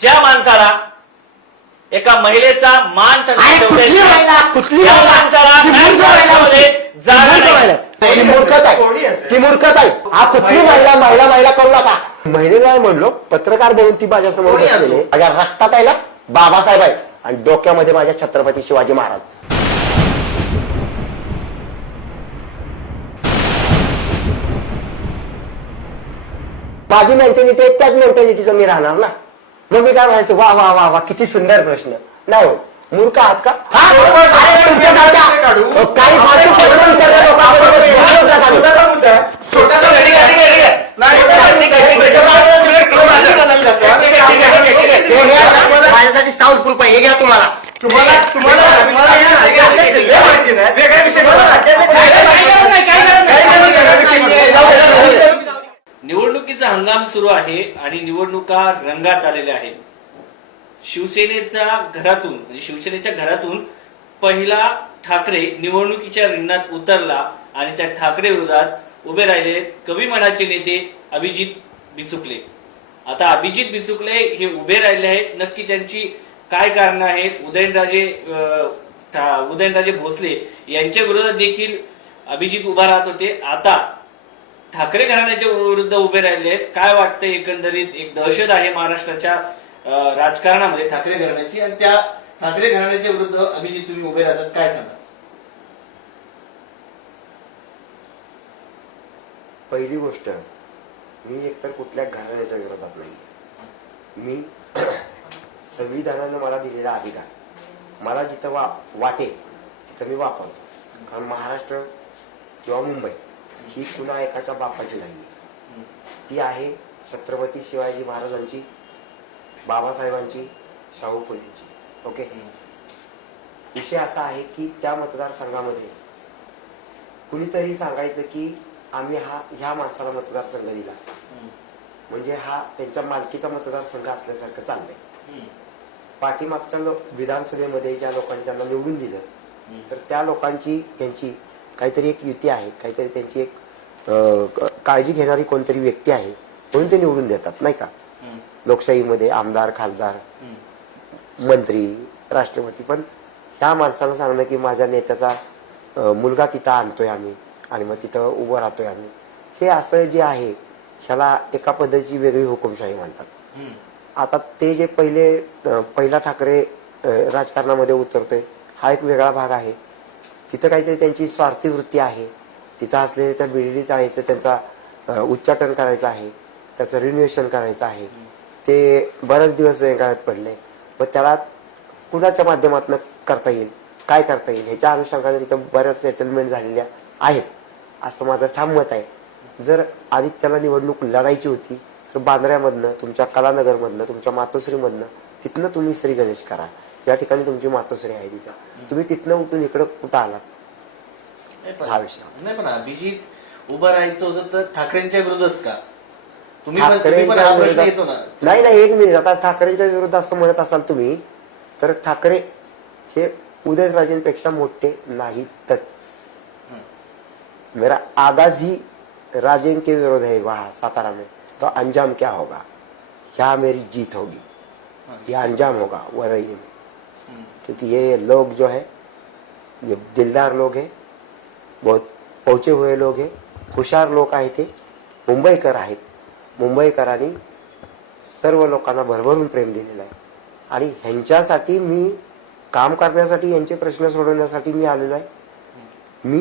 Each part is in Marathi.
ज्या माणसाला एका महिलेचा मान सन्मान ती मूर्खता आहे. हा कुठली महिला महिला महिला करू नका. महिलेला म्हणलो पत्रकार बनून ती माझ्यासमोर बसलेली. माझ्या रक्तात आहे ना बाबासाहेब आहे आणि डोक्यामध्ये माझ्या छत्रपती शिवाजी महाराज. माझी मेंटॅलिटी आहे त्याच मेंटॅलिटीचं मी राहणार ना. मग मी काय म्हणायचं वा वा वा वा किती सुंदर प्रश्न. नाही हो मूर्ख आहात का? काही फालतू प्रश्न विचारल्या लोकांबरोबर माझ्यासाठी साऊंड प्रूफ आहे. हे घ्या तुम्हाला. निवडणुकीचा हंगाम सुरू आहे आणि निवडणुका रंगात आलेल्या आहेत. शिवसेनेच्या घरातून पहिला ठाकरे निवडणुकीच्या रिंगणात उतरला आणि त्या ठाकरे विरोधात उभे राहिले कवी मनाचे नेते अभिजित बिचुकले. आता अभिजित बिचुकले हे उभे राहिले आहेत. नक्की त्यांची काय कारण आहेत? उदयनराजे भोसले यांच्या विरोधात देखील अभिजित उभा राहत होते. आता ठाकरे घराण्याच्या विरुद्ध उभे राहिले आहेत. काय वाटतं? एकंदरीत एक दहशत आहे महाराष्ट्राच्या राजकारणामध्ये ठाकरे घराण्याची आणि त्या ठाकरे घराण्याच्या विरुद्ध अभिजित तुम्ही उभे राहतात, काय सांगा? पहिली गोष्ट मी एकतर कुठल्या घराण्याच्या विरोधात नाही. मी संविधानानं मला दिलेला अधिकार मला जिथं वाटेल तिथं मी वापरतो. कारण महाराष्ट्र किंवा मुंबई ही कुणा एकाच्या बापाची नाहीये. ती आहे छत्रपती शिवाजी महाराजांची, बाबासाहेबांची, शाहू फुलेंची. ओके. विषय असा आहे की त्या मतदारसंघामध्ये कुणीतरी सांगायचं की आम्ही ह्या माणसाला मतदारसंघ दिला म्हणजे हा त्यांच्या मालकीचा मतदारसंघ असल्यासारखं चाललंय. पाठीमागच्या विधानसभेमध्ये ज्या लोकांनी त्यांना निवडून दिलं तर त्या लोकांची त्यांची काहीतरी एक युती आहे, काहीतरी त्यांची एक काळजी घेणारी कोणतरी व्यक्ती आहे म्हणून ते निवडून देतात नाही का. लोकशाहीमध्ये आमदार, खासदार, मंत्री, राष्ट्रपती. पण त्या माणसाला सांगणं की माझ्या नेत्याचा मुलगा तिथं आणतोय आम्ही आणि मग तिथं उभं राहतोय आम्ही, हे असं जे आहे ह्याला एका पद्धतीची वेगळी हुकुमशाही म्हणतात. आता ते जे पहिला ठाकरे राजकारणामध्ये उतरतोय हा एक वेगळा भाग आहे. तिथं काहीतरी त्यांची स्वार्थी वृत्ती आहे. तिथं असलेल्या त्या बिल्डिंग जायचं, त्यांचा उच्चाटन करायचं आहे, त्याचं रिन्युएशन करायचं आहे. ते बरेच दिवस काळात पडले. मग त्याला कुणाच्या माध्यमातून करता येईल, काय करता येईल ह्याच्या अनुषंगाने तिथं बऱ्याच सेटलमेंट झालेल्या आहेत असं माझं ठाम मत आहे. जर आदित्याला निवडणूक लढायची होती तर बांद्र्यामधनं, तुमच्या कलानगरमधनं, तुमच्या मातोश्रीमधनं तिथनं तुम्ही श्री गणेश करा. या ठिकाणी तुमची मातोश्री आहे तिथं. तुम्ही तिथनं उठून इकडं कुठं आलात हा विषय नाही. पण अभिजित उभं राहायचं होतं तर ठाकरेंच्या विरोधच का? तुम्ही येतो ना. नाही नाही, एक मिनिट. आता ठाकरेंच्या विरोधात असं म्हणत असाल तुम्ही तर ठाकरे हे उदयनराजेंपेक्षा मोठे नाहीतच. मेरा आगाज ही राजेन के विरोध है वहां सातारा में, तो अंजाम क्या होगा? क्या मेरी जीत होगी, ये अंजाम होगा वरई में. क्योंकि ये लोग जो है ये दिलदार लोग हैं, बहुत पहुंचे हुए लोग हैं, हुशार लोक आहेत. ते मुंबईकर आहेत. मुंबईकरांनी सर्व लोकांना भरभरून प्रेम दिलेलं आहे आणि ह्यांच्यासाठी मी काम करण्यासाठी, यांचे प्रश्न सोडवण्यासाठी मी आलेलो आहे. मी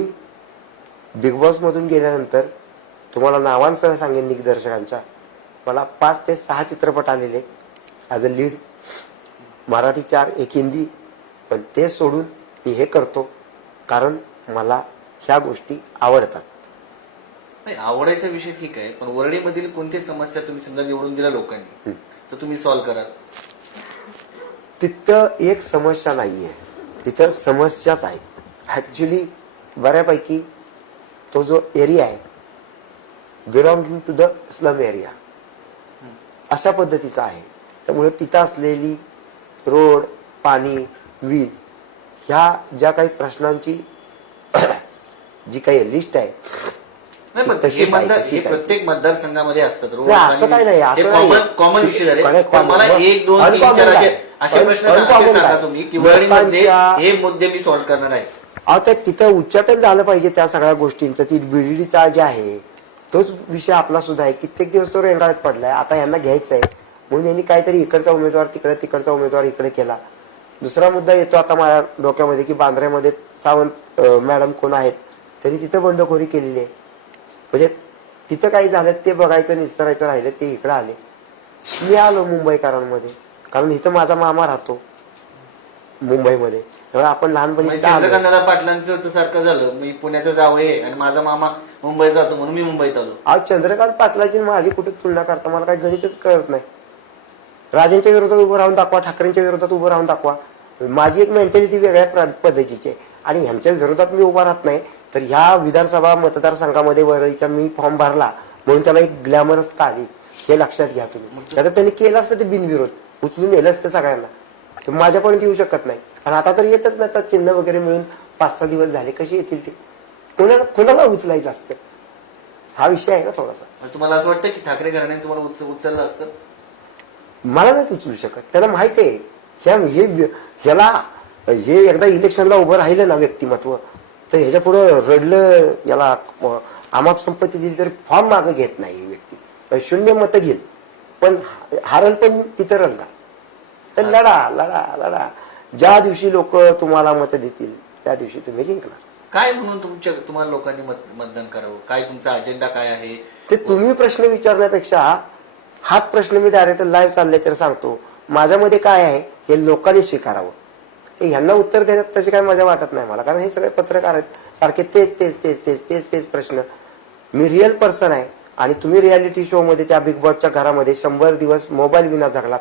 बिग बॉस मधून गेल्यानंतर तुम्हाला नावांसह सांगेन दिग्दर्शकांच्या, मला 5 ते 6 चित्रपट आलेले as a lead. Marathi 4, 1 Hindi. पण ते सोडून मी हे करतो कारण मला ह्या गोष्टी आवडतात. नाही, आवडायचा विषय ठीक आहे, पण वरळीमधील कोणती समस्या तुम्ही समजा निवडून दिल्या लोकांनी तर तुम्ही सॉल्व्ह कराल? तिथं एक समस्या नाहीये, तिथं समस्याच आहेत ऍक्च्युली. बऱ्यापैकी तो जो एरिया आहे belonging to the slum area अशा पद्धतीचा आहे. त्यामुळे तिथं असलेली रोड, पाणी, वीज ह्या ज्या काही प्रश्नांची जी काही लिस्ट आहे नाही, पण तशीच हे आहे, मतदार तशीच हे आहे. प्रत्येक मतदारसंघामध्ये असतात रोज नाही, असं काही नाही, असं नाही. कॉमन विषय झाले. Correct, पण मला common. 1, 2, 3, 4 असे प्रश्न Uncommon सांगा काय? तुम्ही की वळणीमध्ये लोकांच्या- हे मुद्दे मी सॉल्व्ह करणार आहे. अहो तर तिथं उच्चाटन झालं पाहिजे त्या सगळ्या गोष्टींचं. ती बीडीडी चाळ जी आहे तोच विषय आपला सुद्धा आहे. कित्येक दिवस तो रेंगाळत पडलाय. आता यांना घ्यायचंय म्हणून यांनी काहीतरी इकडचा उमेदवार तिकडे, तिकडचा उमेदवार इकडे केला. दुसरा मुद्दा येतो आता माझ्या डोक्यामध्ये की बांद्र्यामध्ये सावंत मॅडम कोण आहेत, त्यांनी तिथं बंडखोरी केलेली आहे. म्हणजे तिथं काही झालं ते बघायचं निस्तरायचं राहिलं, ते इकडे आले. मी आलो मुंबईकरांमध्ये, कारण इथं माझा मामा राहतो मुंबईमध्ये. त्यामुळे आपण लहानपणी म्हणजे तिथं आलो. चंद्रकांत पाटलांचं तर सारखं झालं, मी पुण्याचं जावं आहे आणि माझा मामा मुंबईत राहतो म्हणून मी मुंबईत आलो. आज चंद्रकांत पाटलाची माझी कुठे तुलना करता मला काही गणितच कळत नाही. राजेंच्या विरोधात उभं राहून दाखवा, ठाकरेंच्या विरोधात उभं राहून दाखवा. माझी एक मेंटॅलिटी वेगळ्या पद्धतीची आहे आणि ह्यांच्या विरोधात मी उभा राहत नाही. तर ह्या विधानसभा मतदारसंघामध्ये वरळीच्या मी फॉर्म भरला म्हणून त्याला एक ग्लॅमरसता आली, हे लक्षात घ्या तुम्ही. आता त्यांनी केलं असतं ते बिनविरोध, उचलून नेलं असतं सगळ्यांना, तर माझ्यापर्यंत येऊ शकत नाही. आणि आता तर येतच नाही. आता चिन्ह वगैरे मिळून 5-6 दिवस झाले, कशी येतील ते? कोणाला उचलायचं असतं, हा विषय आहे ना थोडासा. तुम्हाला असं वाटतं की ठाकरे घराण्याने तुम्हाला उचललं असतं? मला नाही उचलू शकत. त्याला माहित आहे हे एकदा इलेक्शनला उभं राहिलं ना व्यक्तिमत्व, तर ह्याच्या पुढे रडलं, याला आमाक संपत्ती दिली तरी फॉर्म मागे घेत नाही ही व्यक्ती. 0 मतं घेईल पण हारल पण तिथं रडणार. तर लढा. ज्या दिवशी लोक तुम्हाला मतं देतील त्या दिवशी तुम्ही जिंकणार. काय म्हणून तुम्हाला लोकांनी मतदान करावं? काय तुमचा अजेंडा काय आहे ते तुम्ही प्रश्न विचारण्यापेक्षा हाच प्रश्न मी डायरेक्ट लाईव्ह चालले तर सांगतो. माझ्यामध्ये काय आहे हे लोकांनी स्वीकारावं. ह्यांना उत्तर देण्यात तशी काही मजा वाटत नाही मला, कारण हे सगळे पत्रकार आहेत सारखे तेच प्रश्न. मी रिअल पर्सन आहे आणि तुम्ही रियालिटी शो मध्ये त्या बिग बॉसच्या घरामध्ये 100 दिवस मोबाईल विना जगलात.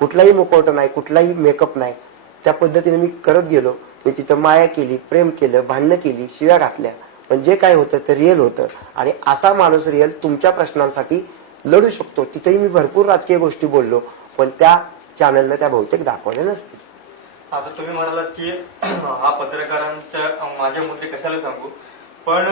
कुठलाही मुखवटा नाही, कुठलाही मेकअप नाही. त्या पद्धतीने मी करत गेलो. मी तिथं माया केली, प्रेम केलं, भांडणं केली, शिव्या घातल्या, पण जे काय होतं ते रिअल होतं. आणि असा माणूस रिअल तुमच्या प्रश्नांसाठी लढू शकतो. तिथेही मी भरपूर राजकीय गोष्टी बोललो, पण त्या चॅनलनं त्या बहुतेक दाखवल्या नसतील. आता तुम्ही म्हणालात की हा पत्रकारांचा माझे मुद्दे कशाला सांगू, पण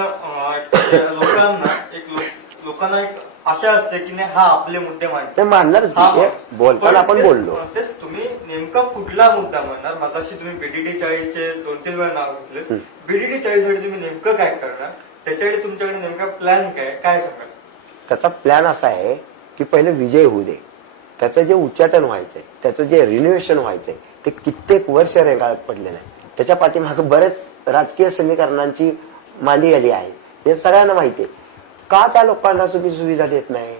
लोकांना एक आशा असते की नाही हा आपले मुद्दे मांडतो. ते मानणारच नाही. बोलताना आपण बोललो. तेच तुम्ही नेमका कुठला मुद्दा म्हणणार? मगाशी तुम्ही बीडीडी 40चे 2-3 वेळा नाव घेतलं. बीडीडी 40 साठी तुम्ही नेमकं काय करणार? त्याच्यासाठी तुमच्याकडे नेमका प्लॅन काय सांगाल? त्याचा प्लॅन असा आहे की पहिले विजय होऊ दे, त्याचं जे उच्चाटन व्हायचंय, त्याचं जे रिन्युएशन व्हायचंय ते कित्येक वर्ष रेंगाळत पडलेलं आहे. त्याच्या पाठीमागे बरेच राजकीय समीकरणांची मांडी आली आहे, हे सगळ्यांना माहिती आहे. का त्या लोकांना तुम्ही सुविधा देत नाही?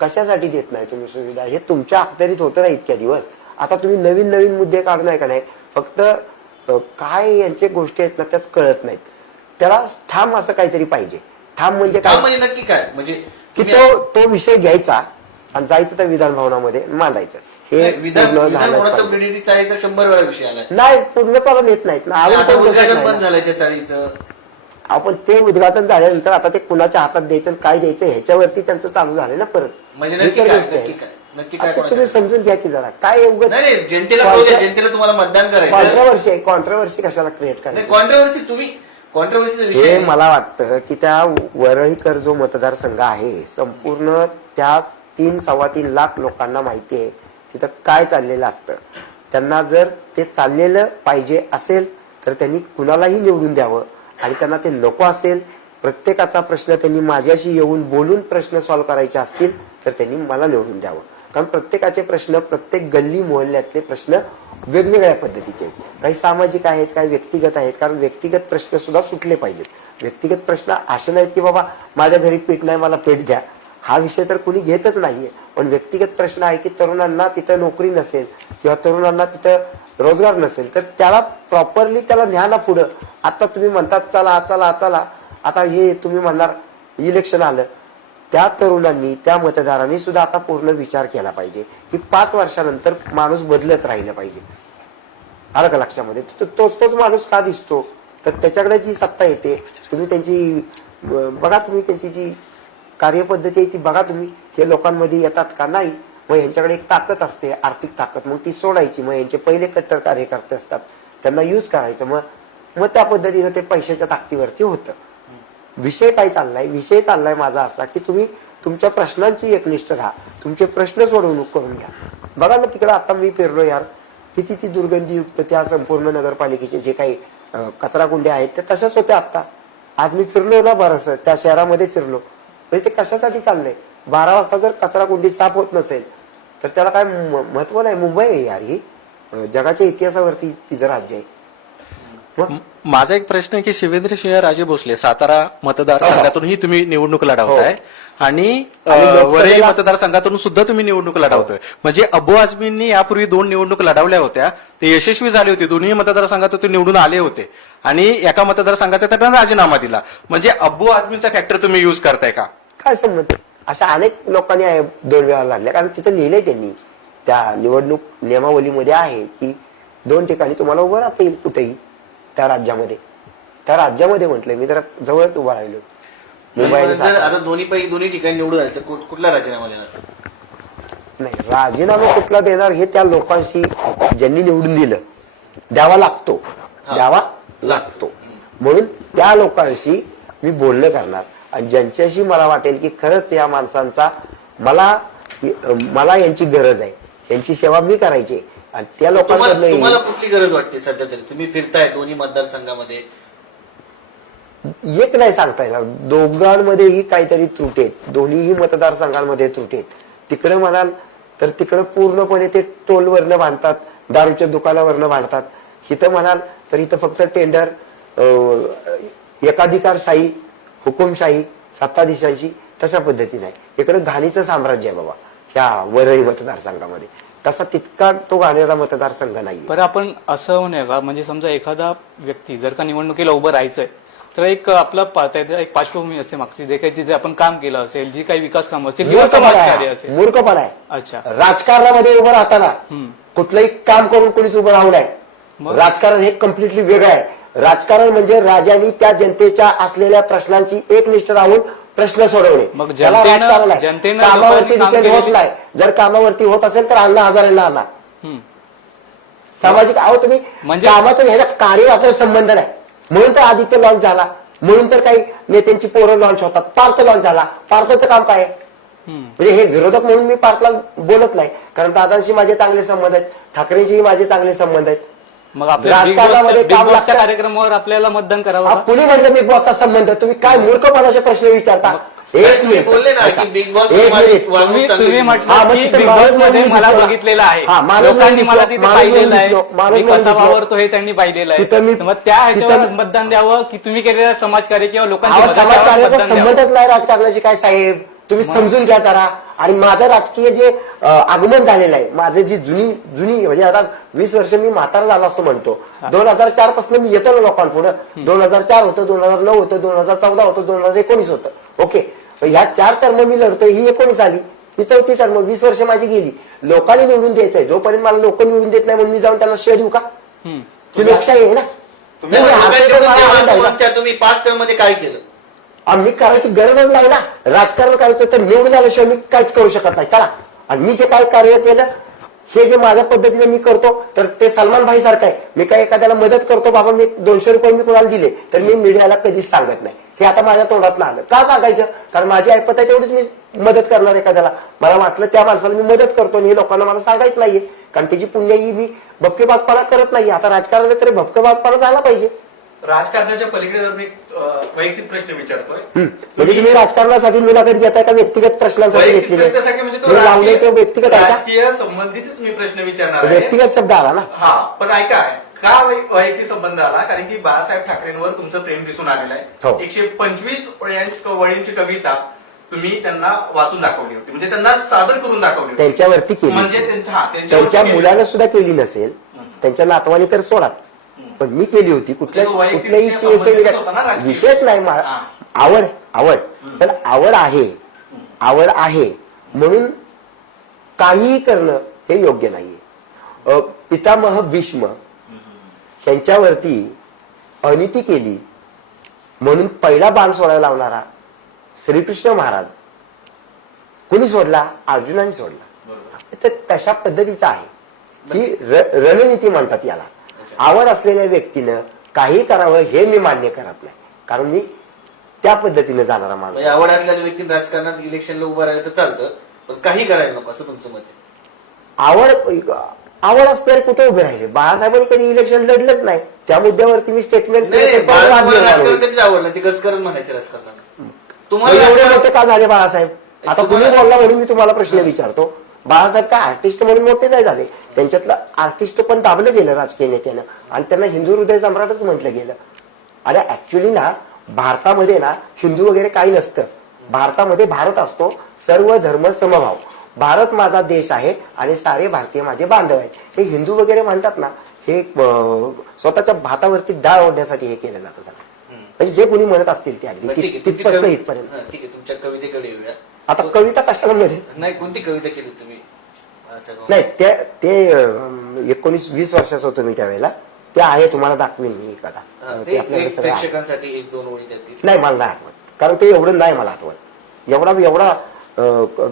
कशासाठी देत नाही तुम्ही सुविधा? हे तुमच्या अखत्यारीत होतं ना इतक्या दिवस. आता तुम्ही नवीन मुद्दे काढलाय का नाही? फक्त काय यांच्या गोष्टी आहेत ना त्याच कळत नाहीत. त्याला ठाम असं काहीतरी पाहिजे. ठाम म्हणजे काय? म्हणजे नक्की काय? म्हणजे की तो विषय घ्यायचा आणि जायचं त्या विधान भवनामध्ये मांडायचं. हे विधान बीडीडी चाळीचा 100 वेळा विषय आला नाही, पूर्णत्वाला नेत नाहीत ना. उद्घाटन बंद झालंय त्या चाळीचं. आपण ते उद्घाटन झाल्यानंतर आता ते कुणाच्या हातात द्यायचं काय द्यायचं ह्याच्यावरती त्यांचं चालू झालंय ना परत. म्हणजे नक्की काय तुम्ही समजून घ्या की जरा काय एवढं जनतेला तुम्हाला मतदान करायचं. कॉन्ट्रोवर्सी कशाला क्रिएट करायची? कॉन्ट्रोवर्सी हे मला वाटतं की त्या वरळीकर जो मतदारसंघ आहे संपूर्ण त्या 3-3.25 लाख लोकांना माहिती आहे तिथं काय चाललेलं असतं. त्यांना जर ते चाललेलं पाहिजे असेल तर त्यांनी कुणालाही निवडून द्यावं आणि त्यांना ते नको असेल, प्रत्येकाचा प्रश्न त्यांनी माझ्याशी येऊन बोलून प्रश्न सॉल्व्ह करायचे असतील तर त्यांनी मला निवडून द्यावं. कारण प्रत्येकाचे प्रश्न, प्रत्येक गल्ली मोहल्ल्यातले प्रश्न वेगवेगळ्या पद्धतीचे आहेत. काही सामाजिक आहेत, काही व्यक्तिगत आहेत. कारण व्यक्तिगत प्रश्न सुद्धा सुटले पाहिजेत. व्यक्तिगत प्रश्न असे नाहीत की बाबा माझ्या घरी पीठ नाही मला पीठ द्या, हा विषय तर कुणी घेतच नाहीये. पण व्यक्तिगत प्रश्न आहे की तरुणांना तिथं नोकरी नसेल किंवा तरुणांना तिथं रोजगार नसेल तर त्याला प्रॉपरली त्याला न्या ना पुढं. आता तुम्ही म्हणतात चला चला चला, आता हे तुम्ही म्हणणार इलेक्शन आलं, त्या तरुणांनी त्या मतदारांनी सुद्धा आता पूर्ण विचार केला पाहिजे की 5 वर्षानंतर माणूस बदलत राहिलं पाहिजे. आलं का लक्षामध्ये? तोच माणूस का दिसतो तर त्याच्याकडे जी सत्ता येते तुम्ही त्यांची बघा, तुम्ही त्यांची जी कार्यपद्धती आहे ती बघा तुम्ही. हे लोकांमध्ये येतात का? नाही. मग यांच्याकडे एक ताकद असते, आर्थिक ताकद, मग ती सोडायची. मग यांचे पहिले कट्टर कार्यकर्ते असतात त्यांना युज करायचं. मग त्या पद्धतीनं ते पैशाच्या ताकदीवरती होतं. विषय काय चाललाय? विषय चाललाय माझा असा की तुम्ही तुमच्या प्रश्नांची एकनिष्ठ राहा, तुमचे प्रश्न सोडवणूक करून घ्या. बघा ना तिकडे आता मी फिरलो यार, किती ती दुर्गंधीयुक्त त्या संपूर्ण नगरपालिकेचे जे काही कचरा कुंड्या आहेत त्या तशाच होत्या. आता आज मी फिरलो ना बरंच त्या शहरामध्ये फिरलो, म्हणजे ते कशासाठी चाललंय? 12 वाजता जर कचरा कुंडी साफ होत नसेल तर त्याला काय महत्व नाही? मुंबई आहे यार, ही जगाच्या इतिहासावरती तिचं राज्य आहे. माझा एक प्रश्न आहे की शिवेंद्रसिंह राजे भोसले सातारा मतदारसंघातूनही तुम्ही निवडणूक लढवताय आणि वरळी मतदारसंघातून सुद्धा तुम्ही निवडणूक लढवतोय. म्हणजे अबू आझमींनी यापूर्वी 2 निवडणूक लढवल्या होत्या, ते यशस्वी झाले होते. दोन्ही मतदारसंघात ते निवडून आले होते आणि एका मतदारसंघाचा त्यांना राजीनामा दिला. म्हणजे अबू आझमीचा फॅक्टर तुम्ही युज करताय का? काय संबंध? अशा अनेक लोकांनी 2 वेळा लढल्या, कारण तिथं लिहिलंय त्यांनी त्या निवडणूक नियमावलीमध्ये आहे की 2 ठिकाणी तुम्हाला उभं राहता येईल कुठेही त्या राज्यामध्ये म्हटलंय. मी जरा जवळच उभा राहिलो. मुंबई आणि जर सातारा. आता दोन्ही ठिकाणी निवडून आले तर कुठला राजीनामा देणार? नाही, राजीनामा कुठला देणार हे त्या लोकांशी ज्यांनी निवडून दिलं द्यावा लागतो. म्हणून त्या लोकांशी मी बोलणं करणार आणि ज्यांच्याशी मला वाटेल की खरंच या माणसांचा मला यांची गरज आहे, यांची सेवा मी करायची आणि त्या लोकांकडनं तुम्हाला कुठली गरज वाटते सध्या तरी? तुम्ही फिरताय दोन्ही मतदारसंघामध्ये, एक नाही सांगता येणार. दोघांमध्येही काहीतरी त्रुटी आहेत, दोन्हीही मतदारसंघांमध्ये त्रुटी आहेत. तिकडे म्हणाल तर तिकडे पूर्णपणे ते टोलवरनं बांधतात, दारूच्या दुकानावरनं बांधतात. इथं म्हणाल तर इथं फक्त टेंडर, एकाधिकारशाही, हुकुमशाही, सत्ताधीशांची तशा पद्धतीने आहे. इकडे घाणीचं साम्राज्य आहे बाबा ह्या वरळी मतदारसंघामध्ये. तसा तितका तो घाणेरडा मतदारसंघ नाही. बरं, आपण असं होऊ नये का, म्हणजे समजा एखादा व्यक्ती जर का निवडणुकीला उभं राहायचंय तर एक आपलं एक पार्श्वभूमी असते मागची, जे काही तिथे आपण काम केलं असेल, जी काही विकास कामं असतील किंवा समाजकार्य असेल. मूर्खपणा आहे. अच्छा, राजकारणामध्ये उभं राहताना कुठलंही काम करून कोणीच उभं राहू नये. राजकारण हे कम्प्लिटली वेगळं आहे. राजकारण म्हणजे राजांनी त्या जनतेच्या असलेल्या प्रश्नांची एकनिष्ठ राहून प्रश्न सोडवणे. मग त्याला राजकारण आहे. कामावरती डिपेंड होत नाही. जर कामावरती होत असेल तर अण्णा हजारेला आणा. सामाजिक आहो तुम्ही म्हणजे कामाचा ह्याचा कार्यवाचा संबंध नाही. म्हणून तर आदित्य लॉन्च झाला, म्हणून तर काही नेत्यांची पोरं लॉन्च होतात. पार्थ लॉन्च झाला. पार्थचं काम काय आहे? म्हणजे हे विरोधक म्हणून मी पार्थला बोलत नाही, कारण दादांशी माझे चांगले संबंध आहेत, ठाकरेंशीही माझे चांगले संबंध आहेत. मग आपल्या राजकारणामध्ये काम लागतं. कार्यक्रमावर आपल्याला मतदान करावं. कुणी म्हटलं बिग बॉसचा संबंध? तुम्ही काय मूर्खपणाचे प्रश्न विचारता? एक मिनिट बोलले ना की बिग बॉस एक मिनिट. तुम्ही म्हटलं की बिग बॉस मध्ये मला बघितलेलं आहे, लोकांनी मला तिथे पाहिलेलं आहे, मी कसा वावरतो हे त्यांनी पाहिलेलं आहे. मग त्या ह्याच्यावर मतदान द्यावं की तुम्ही केलेलं समाजकार्य किंवा लोकांच्या समाजकार्याचा संबंधच नाही राजकारणाशी. काय साहेब तुम्ही समजून घ्या जरा. आणि माझं राजकीय जे आगमन झालेलं आहे, माझे जी जुनी म्हणजे आता 20 वर्ष मी म्हातारा झाला असं म्हणतो. 2004 पासून मी येतो ना लोकांपुढे. 2004 होतं, 2009 होतं, 2014 होतं, 2019 होतं. ओके, ह्या 4 टर्म मी लढतोय. ही 19 आली, ही 4थी टर्म. 20 वर्ष माझी गेली. लोकांनी निवडून द्यायचंय. जोपर्यंत मला लोक निवडून देत नाही म्हणून मी जाऊन त्यांना शेअर देऊ का? ही लोकशाही आहे ना. तुम्ही 5 टर्म मध्ये काय केलं? आम्ही करायची गरजच नाही ना. राजकारण करायचं तर निवडून आल्याशिवाय मी काहीच करू शकत नाही. चला, आणि मी जे काय कार्य केलं हे जे माझ्या पद्धतीने मी करतो तर ते सलमान भाई सारखं आहे. मी काय एखाद्याला मदत करतो, बाबा मी 200 रुपये मी कोणाला दिले तर मी मीडियाला कधीच सांगत नाही. हे आता माझ्या तोंडात आलं. का सांगायचं? कारण माझी ऐपत आहे तेवढीच मी मदत करणार एखाद्याला. मला वाटलं त्या माणसाला मी मदत करतो आणि हे लोकांना मला सांगायच नाहीये, कारण त्याची पुण्याई मी भपकेबाजपणा करत नाहीये. आता राजकारणात तरी भपकेबाजपणा झाला पाहिजे. राजकारणाच्या पलीकडे मी वैयक्तिक प्रश्न विचारतोय. म्हणजे तुम्ही राजकारणासाठी मुलाखत घेताय का व्यक्तिगत प्रश्नांसाठी घेतली? लावले ते व्यक्तिगत आहे का? राजकीय संबंधितच मी प्रश्न विचारणार आहे. व्यक्तिगत शब्द आला ना. हा, पण ऐका, का वैयक्तिक संबंध आला? कारण की बाळासाहेब ठाकरेंवर तुमचं प्रेम दिसून आलेलं आहे. 125 वळींची कविता तुम्ही त्यांना वाचून दाखवली होती, म्हणजे त्यांना सादर करून दाखवली होती. त्यांच्यावरती केली, म्हणजे त्यांच्या मुलानं सुद्धा केली नसेल, त्यांच्या नातवानी तर सोडा, पण मी केली होती. कुठल्याही विशेष नाही. आवड पण आवड आहे म्हणून काहीही करणं हे योग्य नाहीये. पितामह भीष्म यांच्यावरती अनिती केली म्हणून पहिला बाण सोडायला लावणारा श्रीकृष्ण महाराज कुणी सोडला? अर्जुनाने सोडला. तर तशा पद्धतीचा आहे ही रणनीती म्हणतात याला. आवड असलेल्या व्यक्तीनं काही करावं हे मी मान्य करत नाही, कारण मी त्या पद्धतीने जाणारा माणूस म्हणजे आवड असलेल्या व्यक्तीने राजकारणात इलेक्शनला उभं राहिलं तर चालतं, पण काही करायला नको असं तुमचं मत आहे. आवड असल्यावर कुठे उभे राहिले? बाळासाहेबांनी कधी इलेक्शन लढलंच नाही. त्या मुद्द्यावरती मी स्टेटमेंट नाही, बाळासाहेबांना राजकारण कधीच आवडलं, ते गजकरण म्हणायचे राजकारणाला. तुम्हाला एवढे राजकारण- मोठे का झाले बाळासाहेब? आता तुम्ही बोलला म्हणून मी तुम्हाला प्रश्न विचारतो. बाळासाहेब काय आर्टिस्ट म्हणून मोठे नाही झाले, त्यांच्यातलं आर्टिस्ट पण दाबलं गेलं राजकीय नेत्यानं आणि त्यांना हिंदू हृदय सम्राटच म्हटलं गेलं. आणि ऍक्च्युली ना भारतामध्ये ना हिंदू वगैरे काही नसतं. भारतामध्ये भारत असतो, सर्व धर्म समभाव. भारत माझा देश आहे आणि सारे भारतीय माझे बांधव आहेत. हे हिंदू वगैरे म्हणतात ना, हे स्वतःच्या भातावरती डाळ ओढण्यासाठी हे केलं जातं सगळं. म्हणजे जे कोणी म्हणत असतील ते अगदी ठीक आहे, तुमची तिथपर्यंत कवि- इथपर्यंत. हां, ठीक आहे, तुमच्या कवितेकडे येऊया. आता कविता कशाला मध्ये नाही, कोणती कविता केली तुम्ही बाळासाहेब? नाही ते 19-20 वर्षाचा होतो मी त्यावेळेला. ते आहे, तुम्हाला दाखवीन मी एखादा. हां, ते ते आपल्याकडे एक सगळं आहे. प्रेक्षकांसाठी 1-2 ओळी देतील. नाही, मला नाही आठवत, कारण ते एवढं नाही मला आठवत. एवढा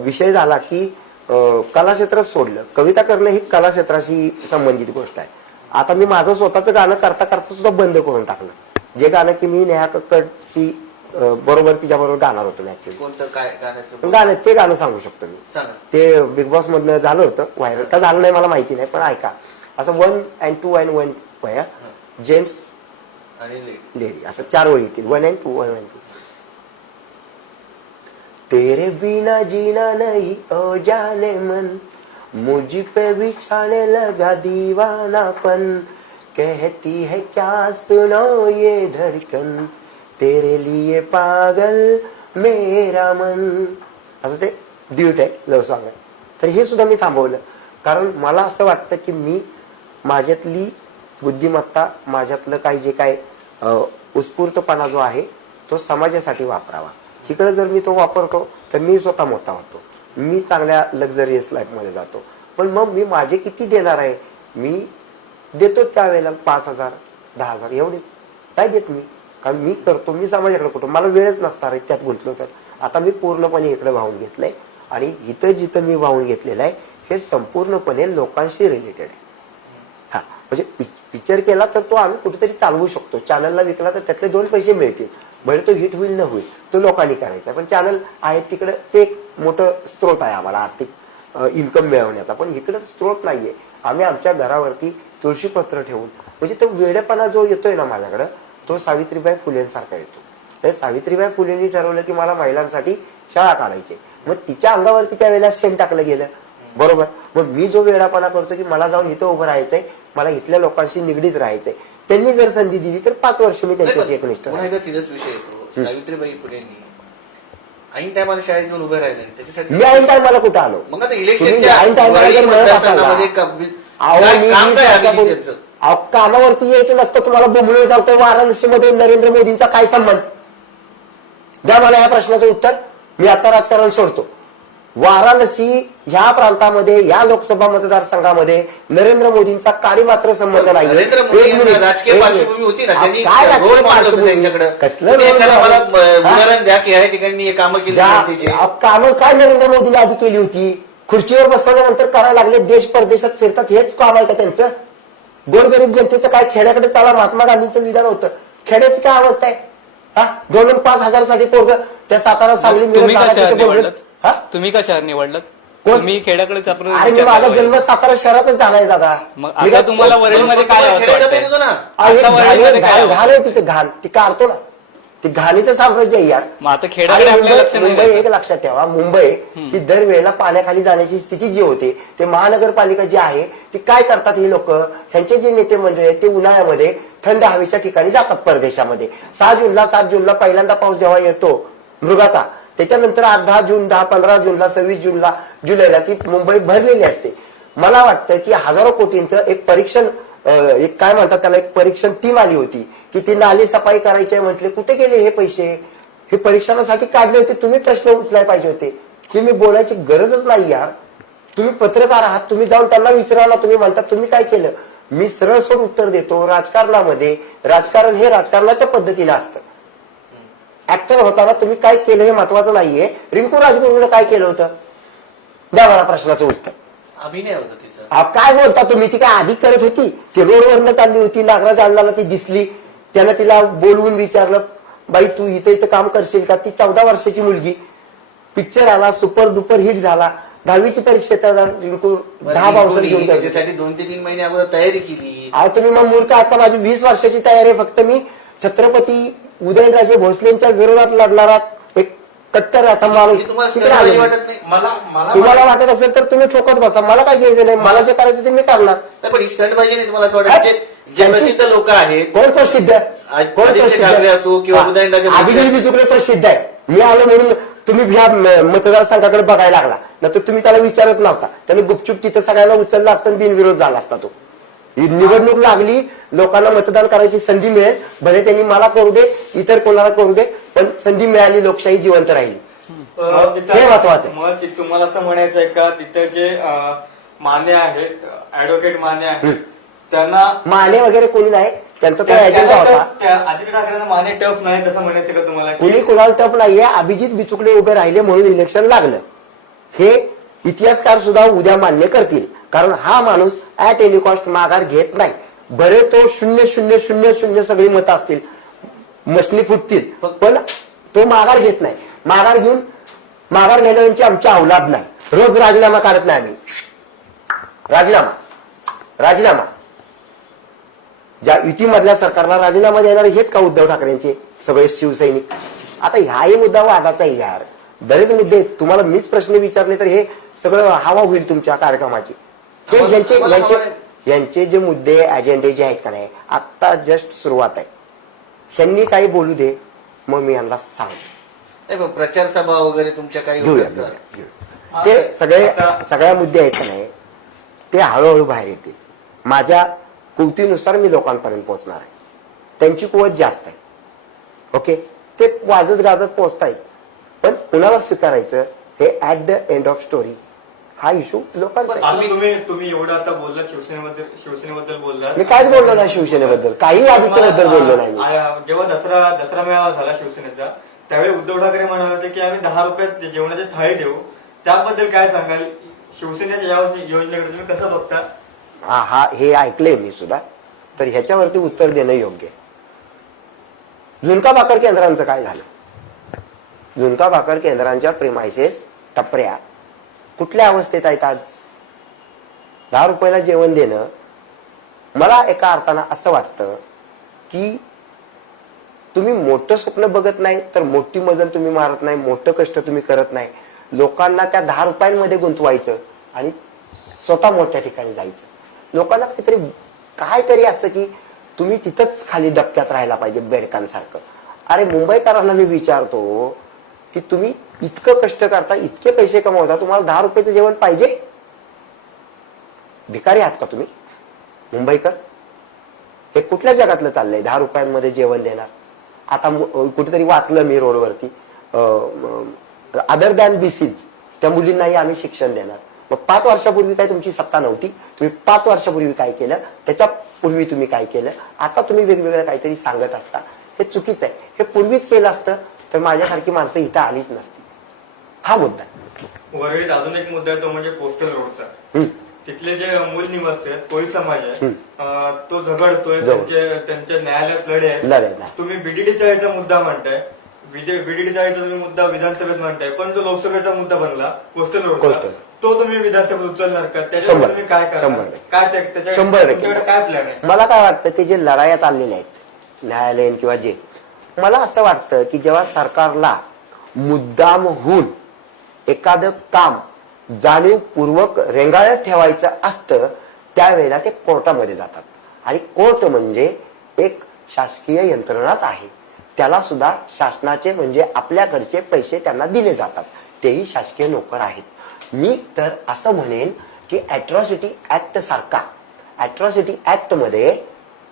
विषय झाला की कलाक्षेत्रच सोडलं. कविता करणं ही कलाक्षेत्राशी संबंधित गोष्ट आहे. आता मी माझं स्वतःचं गाणं करता करता सुद्धा बंद करून टाकलं. जे गाणं की मी नेहा कक्कडशी बरोबर तिच्याबरोबर गाणार होतो मी ऍक्च्युली. कोणतं काय गाण्याचं? गाणं ते गाणं सांगू शकतो मी. सांगा. ते बिग बॉस मधनं झालं होतं व्हायरल, का झालं नाही मला माहिती नाही, पण ऐका. असं 1 and 2 and 1 जेंट्स आणि लेडी. लेडी असं 4 ओळी येतील. 1 and 2 1 and 2. तेरे बिना जीना नहीं ओ जाने मन, मुझ पे बिछाने लगा दीवानापन, कहती है क्या सुनो ये धड़कन, तेरे लिए पागल मेरा मन. असं ते ड्यूट आहे, लव सॉंग आहे. तर हे सुद्धा मी थांबवलं, कारण मला असं वाटतं की मी माझ्यातली बुद्धिमत्ता, माझ्यातलं काही जे काय उत्स्फूर्तपणा जो आहे तो समाजासाठी वापरावा. इकडे जर मी तो वापरतो तर मी स्वतः मोठा होतो, मी चांगल्या लक्झरियस लाईफ मध्ये जातो. पण मग मी माझे किती देणार आहे? मी देतो त्यावेळेला 5,000 10,000 एवढेच काय देत मी, कारण मी करतो, मी समाजाकडे करतो, मला वेळच नसणार आहे त्यात गुंतलो तर. आता मी पूर्णपणे इकडे वाहून घेतलंय आणि इथं जिथं मी वाहून घेतलेलं आहे हे संपूर्णपणे लोकांशी रिलेटेड आहे. हा, म्हणजे पिक्चर केला तर तो आम्ही कुठेतरी चालवू शकतो. चॅनलला विकला तर त्यातले 2 पैसे मिळतील. भले तो हिट होईल न होईल तो लोकांनी करायचा, पण चॅनल आहे तिकडे ते एक मोठं स्त्रोत आहे आम्हाला आर्थिक इन्कम मिळवण्याचा. पण इकडे स्त्रोत नाहीये. आम्ही आमच्या घरावरती तुळशीपत्र ठेवून, म्हणजे तो वेडेपणा जो येतोय ना माझ्याकडे, तो सावित्रीबाई फुलेंसारखा येतो. सावित्रीबाई फुलेंनी ठरवलं की मला महिलांसाठी शाळा काढायची, मग तिच्या अंगावरती त्यावेळेला शेण टाकलं गेलं. बरोबर. मग मी जो वेडापणा करतो की मला जाऊन इथं उभं राहायचंय, मला इथल्या लोकांशी निगडीत राहायचंय, त्यांनी जर संधी दिली तर 5 वर्ष मी त्यांच्याशी एकनिष्ठ पुन्हा एकदा तिथेच विषय येतो. सावित्रीबाई फुलेंनी ऐन टायमाला शाळेत जाऊन उभे राहिले, त्याच्यासाठी मी ऐन टायमाला कुठं आलो? मग आता तुम्ही इलेक्शनच्या ऐन टायमाला जर म्हणत असाल ना, मतदारसंघामध्ये काम काय आहे त्यांचं? कामावरती यायचं नसतं तुम्हाला बोंबलून सांगतो. वाराणसीमध्ये नरेंद्र मोदींचा काय संबंध? द्या मला या प्रश्नाचं उत्तर. मी आता राजकारण सोडतो. वाराणसी ह्या प्रांतामध्ये, या लोकसभा मतदारसंघामध्ये नरेंद्र मोदींचा काही मात्र संबंध नाही. नरेंद्र मोदी यांना राजकीय पार्श्वभूमी होती ना, त्यांनी रोल मॉडेल होते त्यांच्याकडे. कसलं तुम्ही role एखादा model? मला उदाहरण द्या की ह्या ठिकाणी हे कामं केली जनतेची. कामं काय नरेंद्र मोदींनी आधी केली होती? खुर्चीवर बसवल्यानंतर करायला लागले, देश परदेशात फिरतात, हेच काम आहे का त्यांचं? गोरगरीब जनतेचं काय? खेड्याकडे चाला, महात्मा गांधींचं विधान होतं. खेड्याची काय अवस्था आहे? हा, 2 आणि 5,000 साठी पोरग त्या सातारा सांगली तुम्ही कशावर मिळत निवडलं? तुम्ही कशावर निवडलं? कोण? तुम्ही खेड्याकडेच आपण अरे मी विचार माझा करावा. जन्म सातारा शहरातच झालाय दादा. मग आता तुम्हाला वरळीमध्ये काय असं खेड्यात वाटतंय? येतो ना. आता वरळीमध्ये काय घाण अवस्था? आहे तिथे, घाण ती काढतो ना, ती घाणीचं साम्राज्य आहे यार. मग आता खेड्याकडे आपल्या लक्ष नाही मुंबई द्यायचं. एक लक्षात ठेवा, मुंबई ही दरवेळेला पाण्याखाली जाण्याची स्थिती जी होते, ते महानगरपालिका जी आहे ती काय करतात, ही लोक, ह्यांचे जे नेते मंडळी आहेत ते उन्हाळ्यामध्ये थंड हवेच्या ठिकाणी जातात परदेशामध्ये. 7 जूनला पहिल्यांदा पाऊस जेव्हा येतो मृगाचा, त्याच्यानंतर 8-10 जून, 10-15 जूनला, 26 जूनला, जुलैला ती मुंबई भरलेली असते. मला वाटतं की हजारो कोटींचं एक परीक्षण, एक काय म्हणतात त्याला, एक परीक्षण टीम आली होती की ती नाली सफाई करायची आहे. म्हटले कुठे गेले हे पैसे? हे परीक्षणासाठी काढले होते, तुम्ही प्रश्न उचलाय पाहिजे होते. की मी बोलायची गरजच नाही यार. तुम्ही पत्रकार आहात, तुम्ही जाऊन त्यांना विचारा ना. तुम्ही म्हणतात तुम्ही काय केलं? मी सरळ सोड उत्तर देतो. राजकारणामध्ये राजकारण हे राजकारणाच्या पद्धतीने असतं. ऍक्टर होताना तुम्ही काय केलं हे महत्वाचं नाहीये. रिंकू राजगुरूने काय केलं होतं? द्या मला प्रश्नाचं उत्तर. अभिनय होता तिचा. आप काय बोलता तुम्ही? ती काय आधी करत होती? ती रोडवरनं चालली होती, नागराज अण्णाला ती दिसली, त्यानं तिला बोलवून विचारलं, बाई तू इथं इथं काम करशील का? ती 14 वर्षाची मुलगी, पिक्चर आला, सुपर डुपर हिट झाला, 10वीची परीक्षा जिंकून 10 पावसात घेऊन गेली. त्याच्यासाठी 2 ते 3 महिने अगोदर तयारी केली. अहो तुम्ही मग मूर्ख, आता माझी 20 वर्षाची तयारी आहे. फक्त मी छत्रपती उदयनराजे भोसलेंच्या विरोधात लढणारा एक कट्टर असा माणूस तुम्हाला तिकडे स्टंट आलो. वाटत नाही? मला तुम्हाला वाटत असेल तर तुम्ही ठोकत बसा, मला काय घ्यायचं नाही. मला जे करायचं ते मी करणार. नाही, पण ही स्टंट पाहिजे नाही तुम्हाला असं वाटतं? जे प्रसिद्ध लोक आहेत, कोण प्रसिद्ध? कोण आदित्य ठाकरे असो किंवा उदयनराजे भोसले अभिजित बिचुकले प्रसिद्ध आहे. मी आलो म्हणून तुम्ही ह्या मतदारसंघाकडे बघायला लागला, नंतर तुम्ही त्याला विचारत नव्हता. त्याने गुपचूप तिथं सगळ्यांना उचलला असता आणि बिनविरोध झाला असता. तो ही निवडणूक लागली, लोकांना मतदान करायची संधी मिळेल, भले त्यांनी मला करू दे, इतर कोणाला करू दे, पण संधी मिळाली, लोकशाही जिवंत राहिली. हे महत्वाचं आहे. मग तुम्हाला असं म्हणायचं आहे का तिथे जे माने आहेत, ऍडव्होकेट माने आहेत, त्यांना माने वगैरे कोणी नाही, त्यांचा तो एजेंडा होता. आदित्य ठाकरेंना माने टफ नाही असं म्हणायचं का तुम्हाला? कुणी कुणाला टप नाहीये. अभिजित बिचुकले उभे राहिले म्हणून इलेक्शन लागलं, हे इतिहासकार सुद्धा उद्या मान्य करतील. कारण हा माणूस ऍट एनी कॉस्ट माघार घेत नाही. बरे तो 0-0-0-0 सगळी मतं असतील, मसली फुटतील, पण तो माघार घेत नाही. माघार घेण्याची आमची अवलाद नाही. रोज राजीनामा काढत नाही आम्ही. राजीनामा ज्या युतीमधल्या सरकारला राजीनामा देणारे हेच का उद्धव ठाकरेंचे सगळे शिवसैनिक? आता ह्याही मुद्दा वादाचा आहे यार. बरेच मुद्दे आहेत. तुम्हाला मीच प्रश्न विचारले तर हे सगळं हवा होईल तुमच्या कार्यक्रमाची. यांचे जे मुद्दे अजेंडे जे आहेत का नाही, आता जस्ट सुरुवात आहे. ह्यांनी काही बोलू दे, मग मी यांना सांग. प्रचार सभा वगैरे तुमच्या काही घेऊया. ते सगळ्या मुद्दे आहेत का नाही, ते हळूहळू बाहेर येतील. माझ्या कुवतीनुसार मी लोकांपर्यंत पोहोचणार आहे. त्यांची कुवत जास्त आहे. ओके, ते वाजत गाजत पोहोचतायत, पण कुणाला स्वीकारायचं हे at the end of story हा इश्यू लोकांचा. तुम्ही एवढं आता बोललात शिवसेनेबद्दल बोललात. मी काहीच बोललो नाही शिवसेनेबद्दल, काही आदित्यबद्दल बोललो नाही. जेव्हा दसरा मेळावा झाला शिवसेनेचा, त्यावेळी उद्धव ठाकरे म्हणाले होते की आम्ही 10 रुपयात जेवणाची थाळी देऊ. त्याबद्दल काय सांगाल? शिवसेनेच्या या योजनेकडे तुम्ही कसं बघता? हे ऐकलंय मी सुद्धा, तर ह्याच्यावरती उत्तर देणं योग्य आहे. झुणका भाकर केंद्रांचं काय झालं? झुणका भाकर केंद्रांच्या प्रिमायसेस, टपऱ्या कुठल्या अवस्थेत आहेत आज? 10 रुपयाला जेवण देणं, मला एका अर्थानं असं वाटतं की तुम्ही मोठं स्वप्न बघत नाही, तर मोठी मजल तुम्ही मारत नाही, मोठं कष्ट तुम्ही करत नाही. लोकांना त्या 10 रुपयांमध्ये गुंतवायचं आणि स्वतः मोठ्या ठिकाणी जायचं. लोकांना काहीतरी असं की तुम्ही तिथंच खाली डबक्यात राहायला पाहिजे बेडकांसारखं. अरे मुंबईकरांना मी विचारतो की तुम्ही इतकं कष्ट करता, इतके पैसे कमवता, तुम्हाला 10 रुपयाचं जेवण पाहिजे? भिकारी आहात का तुम्ही मुंबईकर? हे कुठल्या जगातलं चाललंय 10 रुपयांमध्ये जेवण देणार? आता कुठेतरी वाचलं मी रोडवरती, अदर दॅन बीसीज त्या मुलींनाही आम्ही शिक्षण देणार. मग 5 वर्षापूर्वी काय तुमची सत्ता नव्हती? तुम्ही 5 वर्षापूर्वी काय केलं, त्याच्यापूर्वी तुम्ही काय केलं, आता तुम्ही वेगवेगळं काहीतरी सांगत असता. हे चुकीचं आहे. हे पूर्वीच केलं असतं तर माझ्यासारखी माणसं इथं आलीच नसती. हा मुद्दा. वरळीत अजून एक मुद्दा तो म्हणजे पोस्टल रोडचा. तिथले जे मूल निवासी आहेत, कोळी समाज आहे, तो झगडतोय, त्यांच्या न्यायालयात लढे आहेत. तुम्ही बीडीडी चाळीचा मुद्दा म्हणताय, बीडीडी चाळीचा तुम्ही मुद्दा विधानसभेत म्हणताय, पण जो लोकसभेचा मुद्दा बनला पोस्टल रोडचा, तो तुम्ही विधानसभेत उचलणार का? त्याच्यावर तुम्ही काय करणार? काय त्याच्याकडे काय प्लॅन आहे? मला काय वाटतं, ते जे लढाया चाललेल्या आहेत न्यायालयीन किंवा जे, मला असं वाटतं की जेव्हा सरकारला मुद्दाम होऊन एखादं काम जाणीवपूर्वक रेंगाळत ठेवायचं असतं, त्यावेळेला ते कोर्टामध्ये जातात. आणि कोर्ट म्हणजे एक शासकीय यंत्रणाच आहे. त्याला सुद्धा शासनाचे म्हणजे आपल्याकडचे पैसे त्यांना दिले जातात. तेही शासकीय नोकर आहेत. मी तर असं म्हणेन की अॅट्रॉसिटी ऍक्ट सारखा, अॅट्रॉसिटी ऍक्ट मध्ये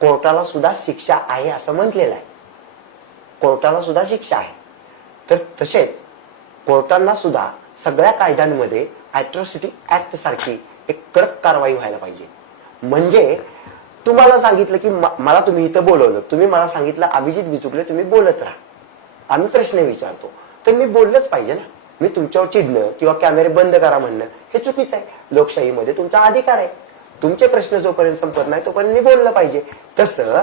कोर्टाला सुद्धा शिक्षा आहे असं म्हटलेलं आहे. कोर्टाला सुद्धा शिक्षा आहे. तर तसेच कोर्टांना सुद्धा सगळ्या कायद्यांमध्ये अॅट्रॉसिटी ऍक्ट सारखी एक कडक कारवाई व्हायला पाहिजे. म्हणजे तुम्हाला सांगितलं की मला तुम्ही इथं बोलवलं, तुम्ही मला सांगितलं अभिजित बिचुकले तुम्ही बोलत राहा, आम्ही प्रश्न विचारतो, तर मी बोललंच पाहिजे ना. मी तुमच्यावर चिडणं किंवा कॅमेरे बंद करा म्हणणं हे चुकीचं आहे. लोकशाहीमध्ये तुमचा अधिकार आहे. तुमचे प्रश्न जोपर्यंत संपत नाही तोपर्यंत मी बोललं पाहिजे. तसं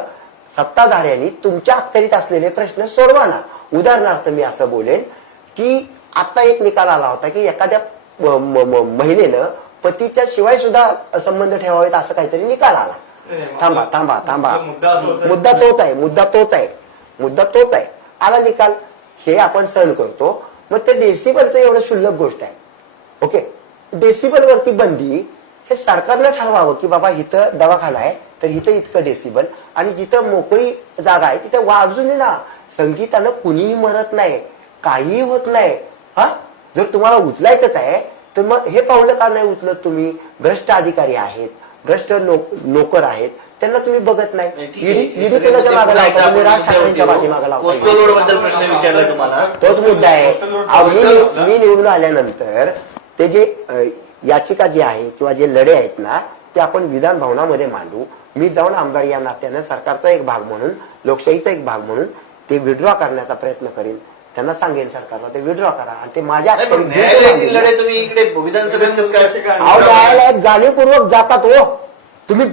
सत्ताधाऱ्यांनी तुमच्या अखत्यारीत असलेले प्रश्न सोडवा ना. उदाहरणार्थ मी असं बोलेन की आता एक निकाल आला होता की एखाद्या महिलेनं पतीच्या शिवाय सुद्धा संबंध ठेवावेत असं काहीतरी निकाल आला. थांबा थांबा थांबा, मुद्दा तोच आहे. आला निकाल, हे आपण सहन करतो. मग ते डेसिबलचं एवढं क्षुल्लक गोष्ट आहे. ओके, डेसिबल वरती बंदी हे सरकारनं ठरवावं की बाबा इथं दवाखाना आहे तर इथं इतकं डेसिबल, आणि जिथं मोकळी जागा आहे तिथं वाजून ना. संगीतानं कुणीही मरत नाही, काहीही होत नाही. हा, जर तुम्हाला उचलायचंच आहे तर मग हे पावलं का नाही उचलत तुम्ही? भ्रष्ट अधिकारी आहेत, भ्रष्ट नोकर आहेत, त्यांना तुम्ही बघत नाही. ईडी कोणाच्या मागे लावता? तुम्ही राज ठाकरेंच्या पाठीमागे लावता. कोस्टल रोड बद्दल प्रश्न विचारला तुम्हाला, तोच मुद्दा आहे. मी निवडून आल्यानंतर ते जे याचिका जी आहे किंवा जे लढे आहेत ना ते आपण विधान भवनामध्ये मांडू. मी जाऊन आमदार या नात्यानं सरकारचा एक भाग म्हणून, लोकशाहीचा एक भाग म्हणून ते विड्रॉ करण्याचा प्रयत्न करेन. त्यांना सांगेन सरकारला ते विड्रॉ करा, आणि ते माझ्या न्यायालयातील लढे तुम्ही इकडे विधानसभेत कसं काय? न्यायालयात जाणीवपूर्वक जातात हो तुम्ही.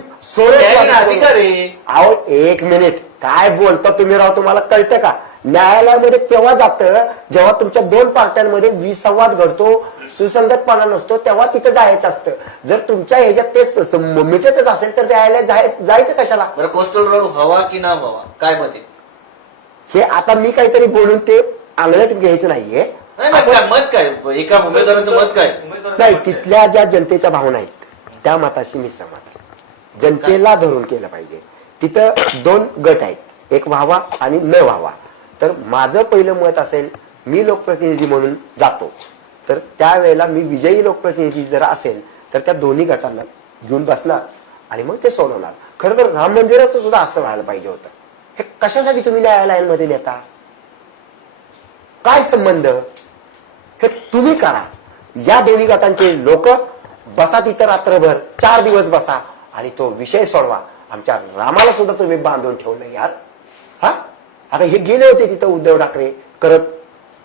अधिकार आहे. अहो एक मिनिट, काय बोलता तुम्ही राव? तुम्हाला कळतं का? न्यायालयामध्ये तेव्हा जातं जेव्हा तुमच्या दोन पार्ट्यांमध्ये विसंवाद घडतो, सुसंगतपणा नसतो, तेव्हा तिथं जायचं असतं. जर तुमच्या ह्याच्यात ते मिटतच असेल तर न्यायालयात जायचं कशाला? बरं, कोस्टल रोड व्हावा की ना व्हावा, काय मत आहे? हे आता मी काहीतरी बोलून ते अंगलट घ्यायचं नाहीये. मत काय, एका उमेदवाराचं मत काय? नाही, तिथल्या ज्या जनतेच्या भावना आहेत त्या मताशी मी सहमत आहे. जनतेला धरून केलं पाहिजे. तिथं दोन गट आहेत, एक व्हावा आणि न व्हावा. तर माझं पहिलं मत असेल, मी लोकप्रतिनिधी म्हणून जातो तर त्यावेळेला मी विजयी लोकप्रतिनिधी जर असेल तर त्या दोन्ही गटांना घेऊन बसणार आणि मग ते सोडवणार. खरं तर राम मंदिराचं सुद्धा असं व्हायला पाहिजे होतं. हे कशासाठी तुम्ही न्यायालयांमध्ये नेता? काय संबंध? हे तुम्ही करा. या दोन्ही गटांचे लोक बसा तिथं रात्रभर, 4 दिवस बसा आणि तो विषय सोडवा. आमच्या रामाला सुद्धा तुम्ही बांधून ठेवलं यार. हा, आता हे गेले होते तिथं उद्धव ठाकरे करत,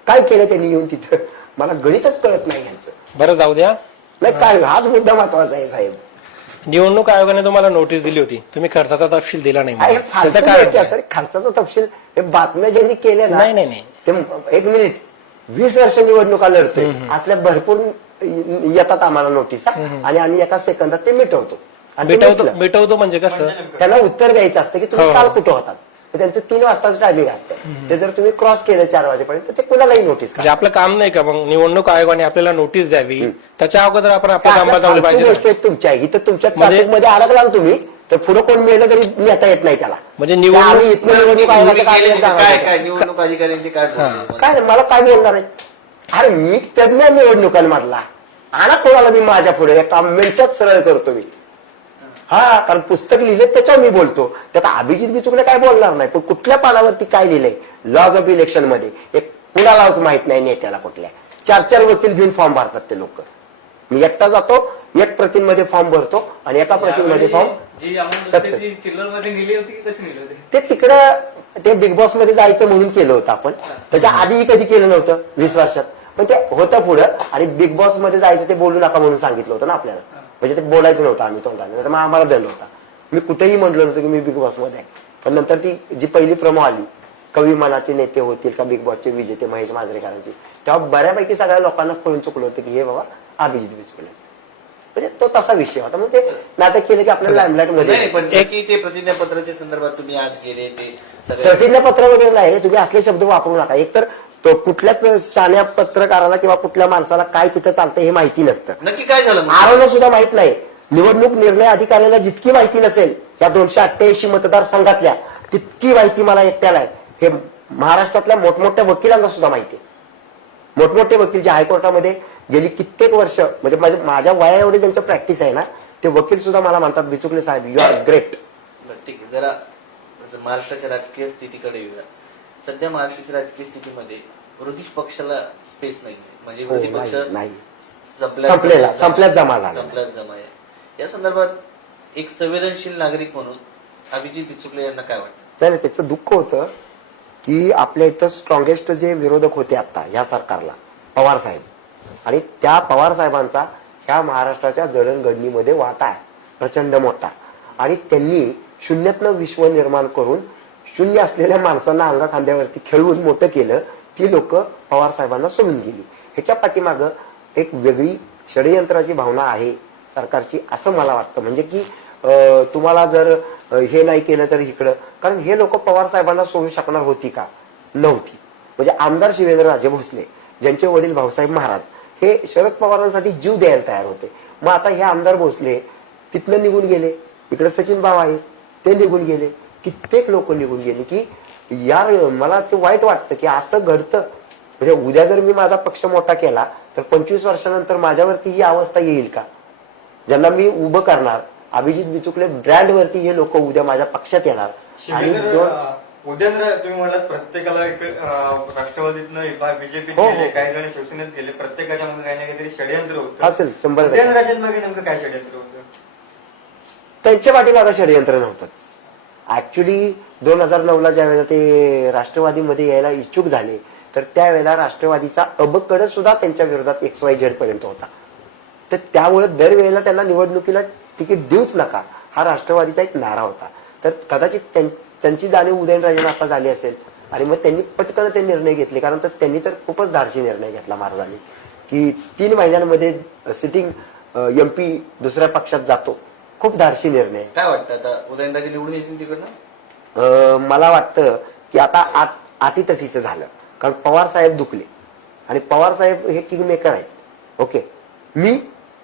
काय केलं त्यांनी येऊन तिथं? मला गणितच कळत नाही यांचं. बरं, जाऊ द्या. नाही काय, हाच मुद्दा महत्वाचा आहे साहेब. निवडणूक आयोगाने तुम्हाला नोटीस दिली होती, तुम्ही खर्चाचा तपशील दिला नाही. हे फालतू त्याचं कारण गोष्टी असतात. खर्चाचा तपशील हे बातम्या ज्यांनी केल्या ना, नाही, नाही, नाही. ते एक मिनिट, 20 वर्ष निवडणुका लढतोय असल्या भरपूर येतात आम्हाला नोटीस, आणि आम्ही एका सेकंदात ते मिटवतो. आणि ते मिटलं. मिटवतो म्हणजे कसं? त्यांना उत्तर द्यायचं असतं की तुम्ही काल कुठं होतात. त्यांचं 3 वाजताच टायमिंग असतं. ते जर तुम्ही क्रॉस केलं 4 वाजेपर्यंत ते कुणालाही नोटीस. म्हणजे आपलं काम नाही का मग निवडणूक आयोगाने आपल्याला नोटीस द्यावी, त्याच्या अगोदर आपण आपलं काम बजावलं पाहिजे. गोष्ट आहे तुमच्या इथं तुमच्या ट्रॅफिक मध्ये अडकला ना तुम्ही तर पुढे कोण मिळलं तरी नेता येत नाही त्याला. म्हणजे निवडणूक अधिकाऱ्यांचे काय काय मला काय बोलणार आहे? अरे मी तज्ञ निवडणुकांमधला, आणा कोणाला मी माझ्या पुढे एका मिनिटात सरळ करतो मी. हा, कारण पुस्तक लिहिले त्याच्यावर मी बोलतो. त्यात अभिजित बिचुकले काय बोलणार नाही, पण कुठल्या पानावरती काय लिहिलंय लॉज ऑफ इलेक्शन मध्ये एक कुणालाच माहित नाही नेत्याला. कुठल्या 4 वकील घेऊन फॉर्म भरतात ते लोक. मी एकटा जातो, एक प्रतींमध्ये फॉर्म भरतो आणि एका प्रतींमध्ये फॉर्म चिल्लरमध्ये नेली होती की कशी नेली होती? ते तिकडं ते बिग बॉस मध्ये जायचं म्हणून केलं होतं आपण. त्याच्या आधीही कधी केलं नव्हतं 20 वर्षात, पण ते होतं पुढं. आणि बिग बॉस मध्ये जायचं ते बोलू नका म्हणून सांगितलं होतं ना आपल्याला. म्हणजे ते बोलायचं नव्हतं आम्ही तोंडाने, तर मग आम्हाला दंड होता. मी कुठेही म्हटलं नव्हतं की मी बिग बॉस मध्ये आहे. पण नंतर ती जी पहिली प्रोमो आली, कवी मनाचे नेते होतील का बिग बॉसचे विजेते महेश मांजरेकरांची, तेव्हा बऱ्यापैकी सगळ्या लोकांना कळून चुकलं होतं की हे बाबा अभिजित बिचुकले. म्हणजे तो तसा विषय होता. मग ते नाटक केलं की आपल्याला लाईमलाईट मध्ये. ते प्रतिज्ञापत्राच्या संदर्भात तुम्ही आज गेले ते सगळे प्रतिज्ञापत्र वगैरे नाही, तुम्ही असले शब्द वापरू नका. एकतर तो कुठल्याच शाण्या पत्रकाराला किंवा कुठल्या माणसाला काय तिथं चालतं हे माहिती नसतं. नक्की काय झालं? आरोला सुद्धा माहित नाही. निवडणूक निर्णय अधिकाऱ्याला जितकी माहिती नसेल या 288 मतदारसंघातल्या, तितकी माहिती मला एकट्याला आहे. हे महाराष्ट्रातल्या मोठमोठ्या वकिलांना सुद्धा माहिती आहे. मोठमोठे वकील जे हायकोर्टामध्ये गेली कित्येक वर्ष, म्हणजे माझ्या वया एवढी त्यांचं प्रॅक्टिस आहे ना, ते वकील सुद्धा मला म्हणतात बिचुकले साहेब यू आर ग्रेट. ठीक आहे, जरा महाराष्ट्राच्या राजकीय स्थितीकडे येऊया. सध्या महाराष्ट्राच्या राजकीय स्थितीमध्ये विरोधी पक्षाला स्पेस नाही, म्हणजे विरोधी पक्ष संपल्यात जमा आहे. या संदर्भात एक संवेदनशील नागरिक म्हणून अभिजित बिचुकले यांना काय वाटतं? त्याला त्याचं दुःख होतं की आपल्या इथं स्ट्रॉंगेस्ट जे विरोधक होते आता या सरकारला, पवार साहेब, आणि त्या पवार साहेबांचा ह्या महाराष्ट्राच्या जडणघडणीमध्ये वाटा आहे प्रचंड मोठा. आणि त्यांनी शून्यातनं विश्व निर्माण करून शून्य असलेल्या माणसांना अंगा खांद्यावरती खेळवून मोठं केलं, ती लोक पवार साहेबांना सोडून गेली. ह्याच्या पाठीमागं एक वेगळी षडयंत्राची भावना आहे सरकारची, असं मला वाटतं. म्हणजे की तुम्हाला जर हे नाही केलं तर इकडं, कारण हे लोक पवार साहेबांना सोडू शकणार होती का? नव्हती. म्हणजे आमदार शिवेंद्रराजे भोसले, ज्यांचे वडील भाऊसाहेब महाराज, हे शरद पवारांसाठी जीव द्यायला तयार होते. मग आता हे आमदार भोसले तिथनं निघून गेले, इकडे सचिन भाऊ आहे ते निघून गेले, कित्येक लोक निघून गेले. की यार मला ते वाईट वाटतं की असं घडतं. म्हणजे उद्या जर मी माझा पक्ष मोठा केला तर 25 वर्षानंतर माझ्यावरती ही अवस्था येईल का? ज्यांना मी उभं करणार, अभिजित बिचुकले ब्रँडवरती हे लोक उद्या माझ्या पक्षात येणार. आणि उद्या जर तुम्ही म्हणालात प्रत्येकाला एक राष्ट्रवादीतनं बीजेपीत हो, हो. गेले, काही जण शिवसेनेत गेले, प्रत्येकाच्या मध्ये काही ना काहीतरी षडयंत्र होतं असेल 100%. उदयनराजेंमागे नेमकं काय षडयंत्र होतं? त्यांच्या पाठीमागं षडयंत्र नव्हतंच. ऍक्च्युली 2009ला ज्यावेळेला ते राष्ट्रवादीमध्ये यायला इच्छुक झाले, तर त्यावेळेला राष्ट्रवादीचा अबकड सुद्धा त्यांच्या विरोधात XYZ पर्यंत होता. तर त्यामुळे दरवेळेला त्यांना निवडणुकीला तिकीट देऊच नका हा राष्ट्रवादीचा एक नारा होता. तर कदाचित त्यांची जाणीव उदयनराजेंना आता झाली असेल आणि मग त्यांनी पटकन ते निर्णय घेतले. कारण तर त्यांनी तर खूपच धाडसी निर्णय घेतला महाराजांनी, की 3 महिन्यांमध्ये सिटिंग MP दुसऱ्या पक्षात जातो. खूप धाडसी निर्णय. काय वाटतं आता उदयनराजे निवडून येतील तिकडनं? मला वाटतं की आता अतितटीचं झालं, कारण पवार साहेब दुखले आणि पवार साहेब हे किंग मेकर आहेत. ओके,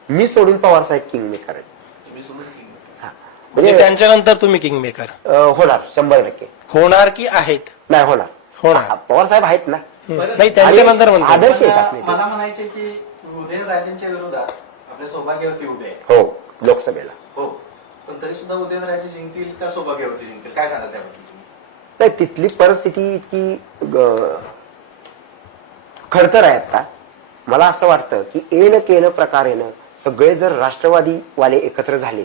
मी सोडून पवार साहेब किंग मेकर आहेत. तुम्ही सोडून येतील. हा, म्हणजे त्यांच्यानंतर तुम्ही किंग मेकर होणार 100%. होणार की आहेत? नाही होणार. होणार. पवार साहेब आहेत ना, नाही त्यांच्यानंतर आणि म्हणतो. आदर्श आहेत आपले ते. मला म्हणायचे की उदयनराजेंच्या विरोधात आपल्या सौभाग्यवती उभे आहे. हो, लोकसभेला. हो, पण तरी सुद्धा उदयनराजे जिंकतील का सौभाग्यवती जिंकतील? काय सांगा त्याबद्दल तुम्ही? नाही, तिथली परिस्थिती इतकी खडतर आहे आता. मला असं वाटतं की येणं केलं प्रकारेनं सगळे जर राष्ट्रवादी वाले एकत्र झाले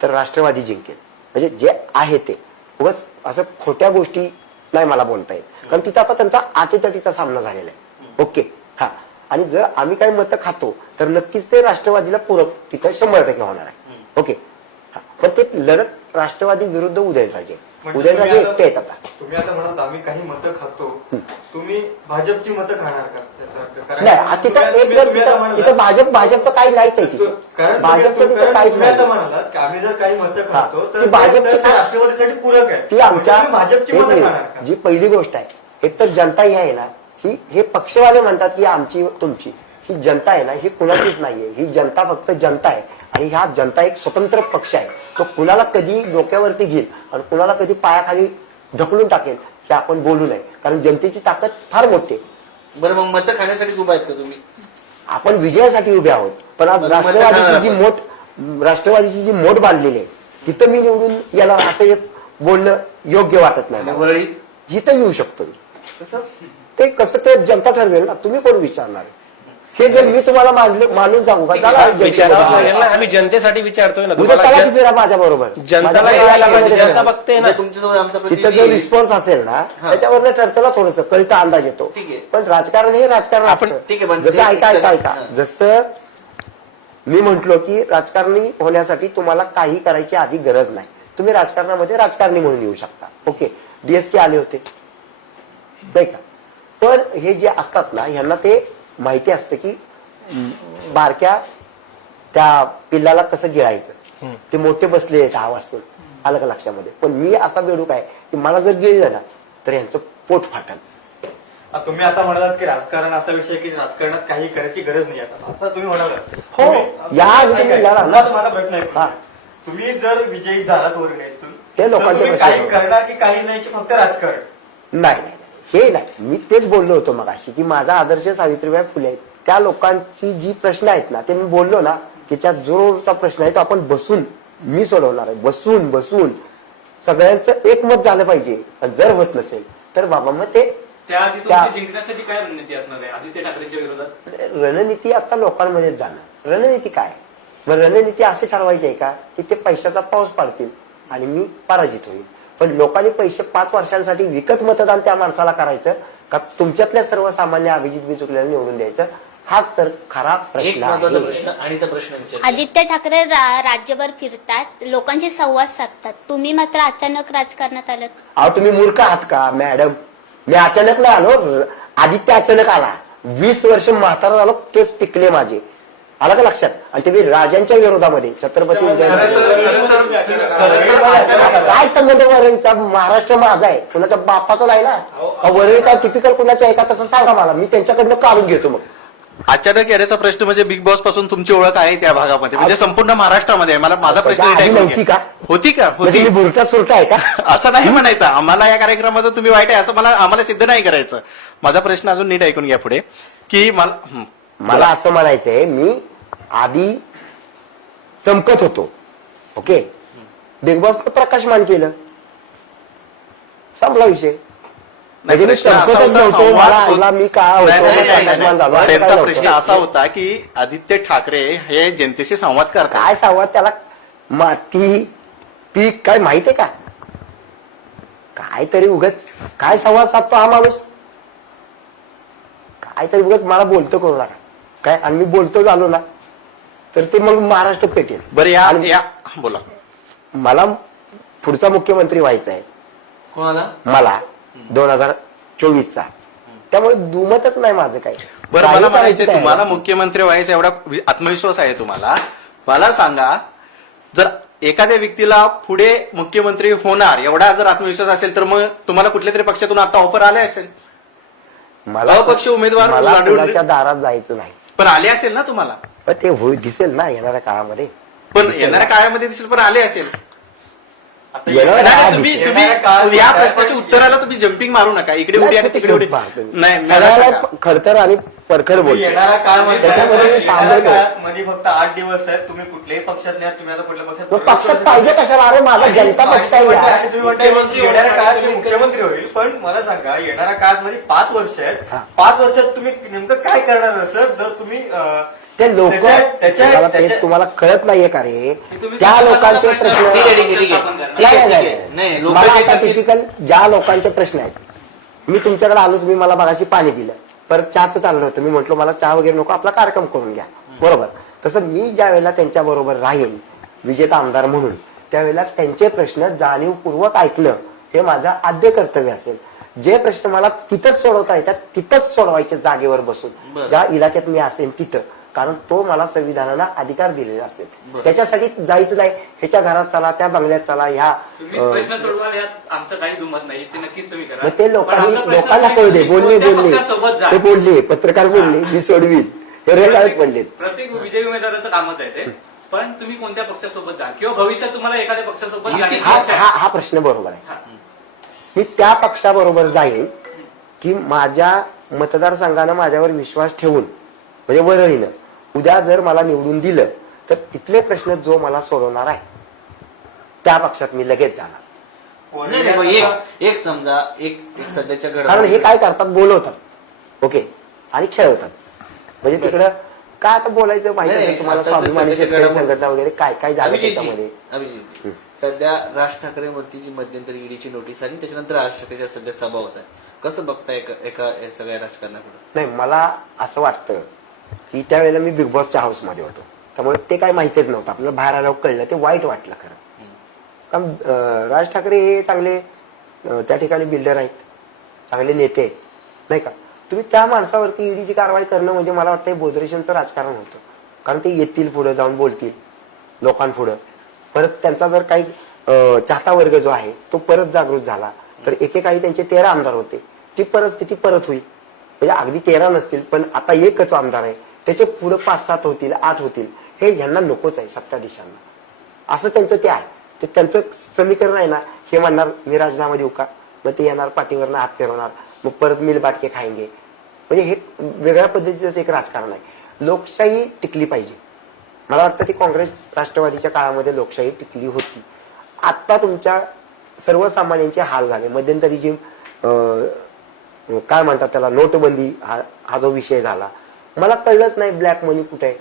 तर राष्ट्रवादी जिंकेल. म्हणजे जे आहे ते उगाच असं खोट्या गोष्टी नाही मला बोलता येत, कारण तिथं आता त्यांचा अटीतटीचा सामना झालेला आहे. ओके, हा, आणि जर आम्ही काही मतं खातो तर नक्कीच ते राष्ट्रवादीला पूरक तिथं 100% होणार आहे. ओके, हा, पण ते लढत राष्ट्रवादी विरुद्ध उदयनराजे. म्हणजे उदयनराजे एकटे आहेत आता. तुम्ही आता म्हणत आम्ही काही मतं खातो, तुम्ही भाजपची मतं खाणार का? त्याचा अर्थ. कारण नाही, तिथं तिथं भाजपचं काही नाहीच आहे तिथं. कारण भाजपचं तिथं काहीच तुम्ही आता नाही. म्हणालात की आम्ही जर काही मतं खातो हा, तर ती भाजपची ते राष्ट्रवादीसाठी पूरक आहे. ती आमच्या तुम्ही भाजपची एक मतं मिनिट. खाणार का? जी पहिली गोष्ट आहे, एक तर जनता ही आहे ना, हे पक्षवाले म्हणतात की आमची तुमची, ही जनता आहे ना, ही कुणाचीच नाहीये. ही जनता फक्त जनता आहे आणि ह्या जनता एक स्वतंत्र पक्ष आहे. तो कुणाला कधी डोक्यावरती घेईल आणि कुणाला कधी पायाखाली ढकलून टाकेल हे आपण बोलू नये, कारण जनतेची ताकद फार मोठी आहे. बरं, मग मतं खाण्यासाठी उभा आहेत का तुम्ही? आपण विजयासाठी उभे आहोत, पण आज राष्ट्रवादीची जी मोठ बांधलेली आहे तिथं मी निवडून याला असं एक बोलणं योग्य वाटत नाही. वरळी जिथं येऊ शकतो मी. कसं? ते कसं ते जनता ठरवेल ना, तुम्ही कोण विचारणार? हे जर मी तुम्हाला मानून सांगू का? चला विचारावं लागेल ना, आम्ही जनतेसाठी विचारतोय ना. उद्या तुम्हाला चला की फिरा माझ्या बरोबर. जनताला यायला पाहिजे, जनता बघते ना. म्हणजे तुमच्यासोबत आमचा तिथं प्रतिनिधी जो रिस्पॉन्स असेल ना त्याच्यावर ठरतं ना, थोडंसं कळतं, अंदाज येतो. ठीक आहे. पण राजकारण हे राजकारण आपण- असतं. ठीक आहे, पण जसं ऐका हां. जसं मी म्हंटलो की राजकारणी होण्यासाठी तुम्हाला काही करायची आधी गरज नाही. तुम्ही राजकारणामध्ये राजकारणी म्हणून येऊ शकता. ओके, DSK आले होते नाही का, पण हे जे असतात ना ह्यांना ते माहिती असतं की बारक्या त्या पिल्लाला कसं गिळायचं. ते मोठे बसले आहेत आवाज आलं का लक्षामध्ये. पण मी असा बेडूक आहे की मला जर गिळलं ना तर यांचं पोट फाटल. तुम्ही आता म्हणालात की राजकारण असा विषय की राजकारणात काही करायची गरज नाही. आता तुम्ही म्हणालात हो, या आणि तुम्ही ऐका, लढा. माझा प्रश्न आहे. हा. तुम्ही जर विजयी झालात वरळीतून ते लोकांचे तुम्ही प्रश्न काही आहेत. करणार की काही नाही की फक्त राजकारण? नाही नाही, हे नाही. मी तेच बोललो होतो मगाशी की माझा आदर्श सावित्रीबाई फुले आहेत. त्या लोकांची जी प्रश्न आहेत ना ते मी बोललो ना की त्या जोरचा प्रश्न आहे तो आपण बसून मी सोडवणार आहे. बसून सगळ्यांचं एकमत झालं पाहिजे. आणि जर होत नसेल तर बाबा मग ते त्याआधी तुमची जिंकण्यासाठी काय रणनीती असणार आहे आदित्य ठाकरेंच्या विरोधात? रणनीती आता लोकांमध्येच जाणार. रणनीती काय? मग रणनीती असे ठरवायची आहे का की ते पैशाचा पाऊस पाडतील आणि मी पराजित होईल. पण लोकांनी पैसे 5 वर्षांसाठी विकत मतदान त्या माणसाला करायचं का तुमच्यातल्या सर्वसामान्य अभिजित बिचुकल्याला निवडून द्यायचं? हाच तर खरा एक प्रश्न महत्वाचा आहे. प्रश्न आणि त्या प्रश्न विचार आदित्य ठाकरे राज्यभर फिरतात, लोकांशी संवाद साधतात. तुम्ही मात्र अचानक राजकारणात आलात. अहो तुम्ही मूर्ख आहात का मॅडम? मी अचानक नाही आलो, आदित्य अचानक आला. 20 वर्ष म्हातारा झालो, केस टिकले माझे, आला का लक्षात? आणि ते मी राजांच्या विरोधामध्ये छत्रपती काय संबंध वरळीचा? महाराष्ट्र माझा आहे, कुणाच्या बापाचा नाही ना. वरळी काय टिपिकल कुणाच्या आहे का तसं सांगा मला, मी त्यांच्याकडनं काढून घेतो. मग अचानक येण्याचा प्रश्न म्हणजे बिग बॉस पासून तुमची ओळख आहे त्या भागामध्ये, म्हणजे संपूर्ण महाराष्ट्रामध्ये आहे. मला माझा प्रश्न आधी नीट ऐकून नव्हती घ्या. का? होती का? म्हणजे होती. मी बुरटा सुरटा आहे का? असं नाही म्हणायचं, आम्हाला या कार्यक्रमात तुम्ही वाईट आहे असं आम्हाला सिद्ध नाही करायचं. माझा प्रश्न अजून नीट ऐकून घ्या पुढे, की मला असं म्हणायचंय, मी आधी चमकत होतो, ओके, बिग बॉसनं प्रकाशमान केलं, संपला विषय. म्हणजे मी प्रश्न असा चमकतच होता, नव्हतो, संवाद मला होत- आईला मी का नाही, होतो, नाही, नाही, प्रकाशमान झालो, नाही. असं त्यांचा काय प्रश्न नव्हतं. असा होता की आदित्य ठाकरे हे जनतेशी संवाद करतात. काय संवाद? त्याला माती पीक काय माहितीये का? काय तरी उगच काय संवाद साधतो हा माणूस? काय तरी उगच मला बोलतो करू नका काय, आणि मी बोलतो झालो ना तर ते मग महाराष्ट्र पेटेल. बरं या बोला. मला पुढचा मुख्यमंत्री व्हायचा आहे, कोणाला? मला 2024चा. त्यामुळे दुमतच नाही माझं काय. बरं, काही मला करायचं म्हणायचं नाही. तुम्हाला मुख्यमंत्री व्हायचा एवढा आत्मविश्वास आहे तुम्हाला, मला सांगा, जर एखाद्या व्यक्तीला पुढे मुख्यमंत्री होणार एवढा जर आत्मविश्वास असेल तर मग तुम्हाला कुठल्या तरी पक्षातून आता ऑफर आले असेल, मला अपक्ष उमेदवार मला निवडून- कुणाच्या दारात जायचं नाही, पण आले असेल ना तुम्हाला. पण ते दिसेल ना येणाऱ्या काळामध्ये. पण येणाऱ्या काळामध्ये दिसेल, पण आले असेल. आता येणाऱ्या नाही, येणाऱ्या- नाही, तुम्ही येणाऱ्या काळात तुम्ही या सगळ्या प्रश्नाच्या पण- उत्तराला तुम्ही जम्पिंग मारू नका, इकडे उडी आणि तिकडे उडी. नाही मला सगळ्याला सांगा. खडतर आणि परखड बोलतो. येणारा काळ म्हणजे त्याच्यामध्ये मी येणाऱ्या सांगतो. काळात मध्ये फक्त 8 दिवस आहेत, तुम्ही कुठल्याही पक्षात नाही, तुम्ही आता कुठल्या पक्षात मग पक्षात पाहिजे कशाला? अरे माझा जनता पक्ष आहे यार. आणि तुम्ही म्हणताय येणाऱ्या काळात मी मुख्यमंत्री होईल, पण मला सांगा येणाऱ्या काळात मध्ये 5 वर्ष आहेत, 5 वर्षात तुम्ही नेमकं काय करणार असं जर तुम्ही ते लोक त्याच्या- तुम्हाला कळत नाहीये का रे? तुम्ही त्या तुमचा लोकांचे प्रश्न- प्रश्न ठीक आहे, ठीक आहे, ठीक आहे. नाही, नाही, नाही. नाही, लोक मला जे आता करतील- टिपिकल ज्या लोकांचे प्रश्न आहेत, मी तुमच्याकडे आलो, तुम्ही मला मगाशी पाणी दिलं, परत चहाचं चाललं होतं, मी म्हटलं मला चहा वगैरे नको, आपला कार्यक्रम करून घ्या, बरोबर. तसं मी ज्या वेळेला त्यांच्या बरोबर राहील विजेता आमदार म्हणून, त्यावेळेला त्यांचे प्रश्न जाणीवपूर्वक ऐकणं हे माझं आद्य कर्तव्य असेल. जे प्रश्न मला तिथंच सोडवता येतात तिथंच सोडवायचे, जागेवर बसून, बरं. ज्या इलाक्यात मी असेल तिथं, कारण तो मला संविधानाला अधिकार दिलेला असेल. त्याच्यासाठी जायचं नाही ह्याच्या घरात चला, त्या बंगल्यात चला, ह्या तुम्ही प्रश्न सोडवाल यात आमचं काही दुमत नाही, ते नक्कीच तुम्ही करा. मग ते पण आमचा प्रश्न लोकांना असा आहे कळू की दे, बोलले कोणत्या पक्षासोबत जा. ते बोलले, पत्रकार बोलले, मी सोडवीन, हे रेगाळत पडलेत. प्रत्येक विजयी उमेदवाराचं कामच आहे ते. पण तुम्ही कोणत्या पक्षासोबत जा किंवा भविष्यात तुम्हाला एखाद्या पक्षासोबत जाण्याची हा इच्छा हा आहे. हा प्रश्न बरोबर आहे. हा. मी त्या पक्षाबरोबर जाईन की माझ्या मतदारसंघानं माझ्यावर विश्वास ठेवून, म्हणजे वरळीनं उद्या जर मला निवडून दिलं तर तिथले प्रश्न जो मला सोडवणार आहे त्या पक्षात मी लगेच जाणार. नाही, नाही, पण एक समजा एक सध्याच्या कारण हे काय करतात, बोलवतात, ओके, आणि खेळवतात. म्हणजे तिकडं काय आता बोलायचं माहिती नाही, आहे तुम्हाला, आता स्वाभिमानी सध्याच्या शेतकरी घडामोडी- संघटना वगैरे काय काय झालं त्याच्यामध्ये. अभिजितजी, सध्या राज ठाकरेंवरती जी मध्यंतरी ईडीची नोटीस आली, त्याच्यानंतर राज ठाकरेच्या सध्या सभा होत आहे, कसं बघताय एका या सगळ्या राजकारणाकडे? नाही, मला असं वाटतं की त्यावेळेला मी बिग बॉसच्या हाऊसमध्ये होतो, त्यामुळे ते काय माहितीच नव्हतं. आपल्याला बाहेर आल्यावर कळलं, ते वाईट वाटलं खरं. कारण राज ठाकरे हे चांगले त्या ठिकाणी बिल्डर आहेत, चांगले नेते आहेत, नाही का. तुम्ही त्या माणसावरती ईडीची कारवाई करणं म्हणजे मला वाटतं बोधरेशनचं राजकारण होतं. कारण ते येतील पुढे जाऊन बोलतील लोकांपुढं, परत त्यांचा जर काही चाहता वर्ग जो आहे तो परत जागृत झाला तर एकेकाळी त्यांचे 13 आमदार होते, ती परिस्थिती परत होईल. म्हणजे अगदी 13 नसतील, पण आता एकच आमदार आहे, त्याचे पुढे 5-7 होतील, 8 होतील, हे यांना नकोच आहे सत्ताधीशांना. असं त्यांचं ते आहे, ते त्यांचं समीकरण आहे ना. हे म्हणणार मी राजीनामा देऊ का, मग ते येणार पाठीवरनं हात फिरवणार, मग परत मिल बाटके खायंगे. म्हणजे हे वेगळ्या पद्धतीचं एक राजकारण आहे. लोकशाही टिकली पाहिजे. मला वाटतं ती काँग्रेस राष्ट्रवादीच्या काळामध्ये लोकशाही टिकली होती. आता तुमच्या सर्वसामान्यांचे हाल झाले. मध्यंतरी जी काय म्हणतात त्याला, नोटबंदी हा जो विषय झाला, मला कळलंच नाही ब्लॅक मनी कुठे आहे,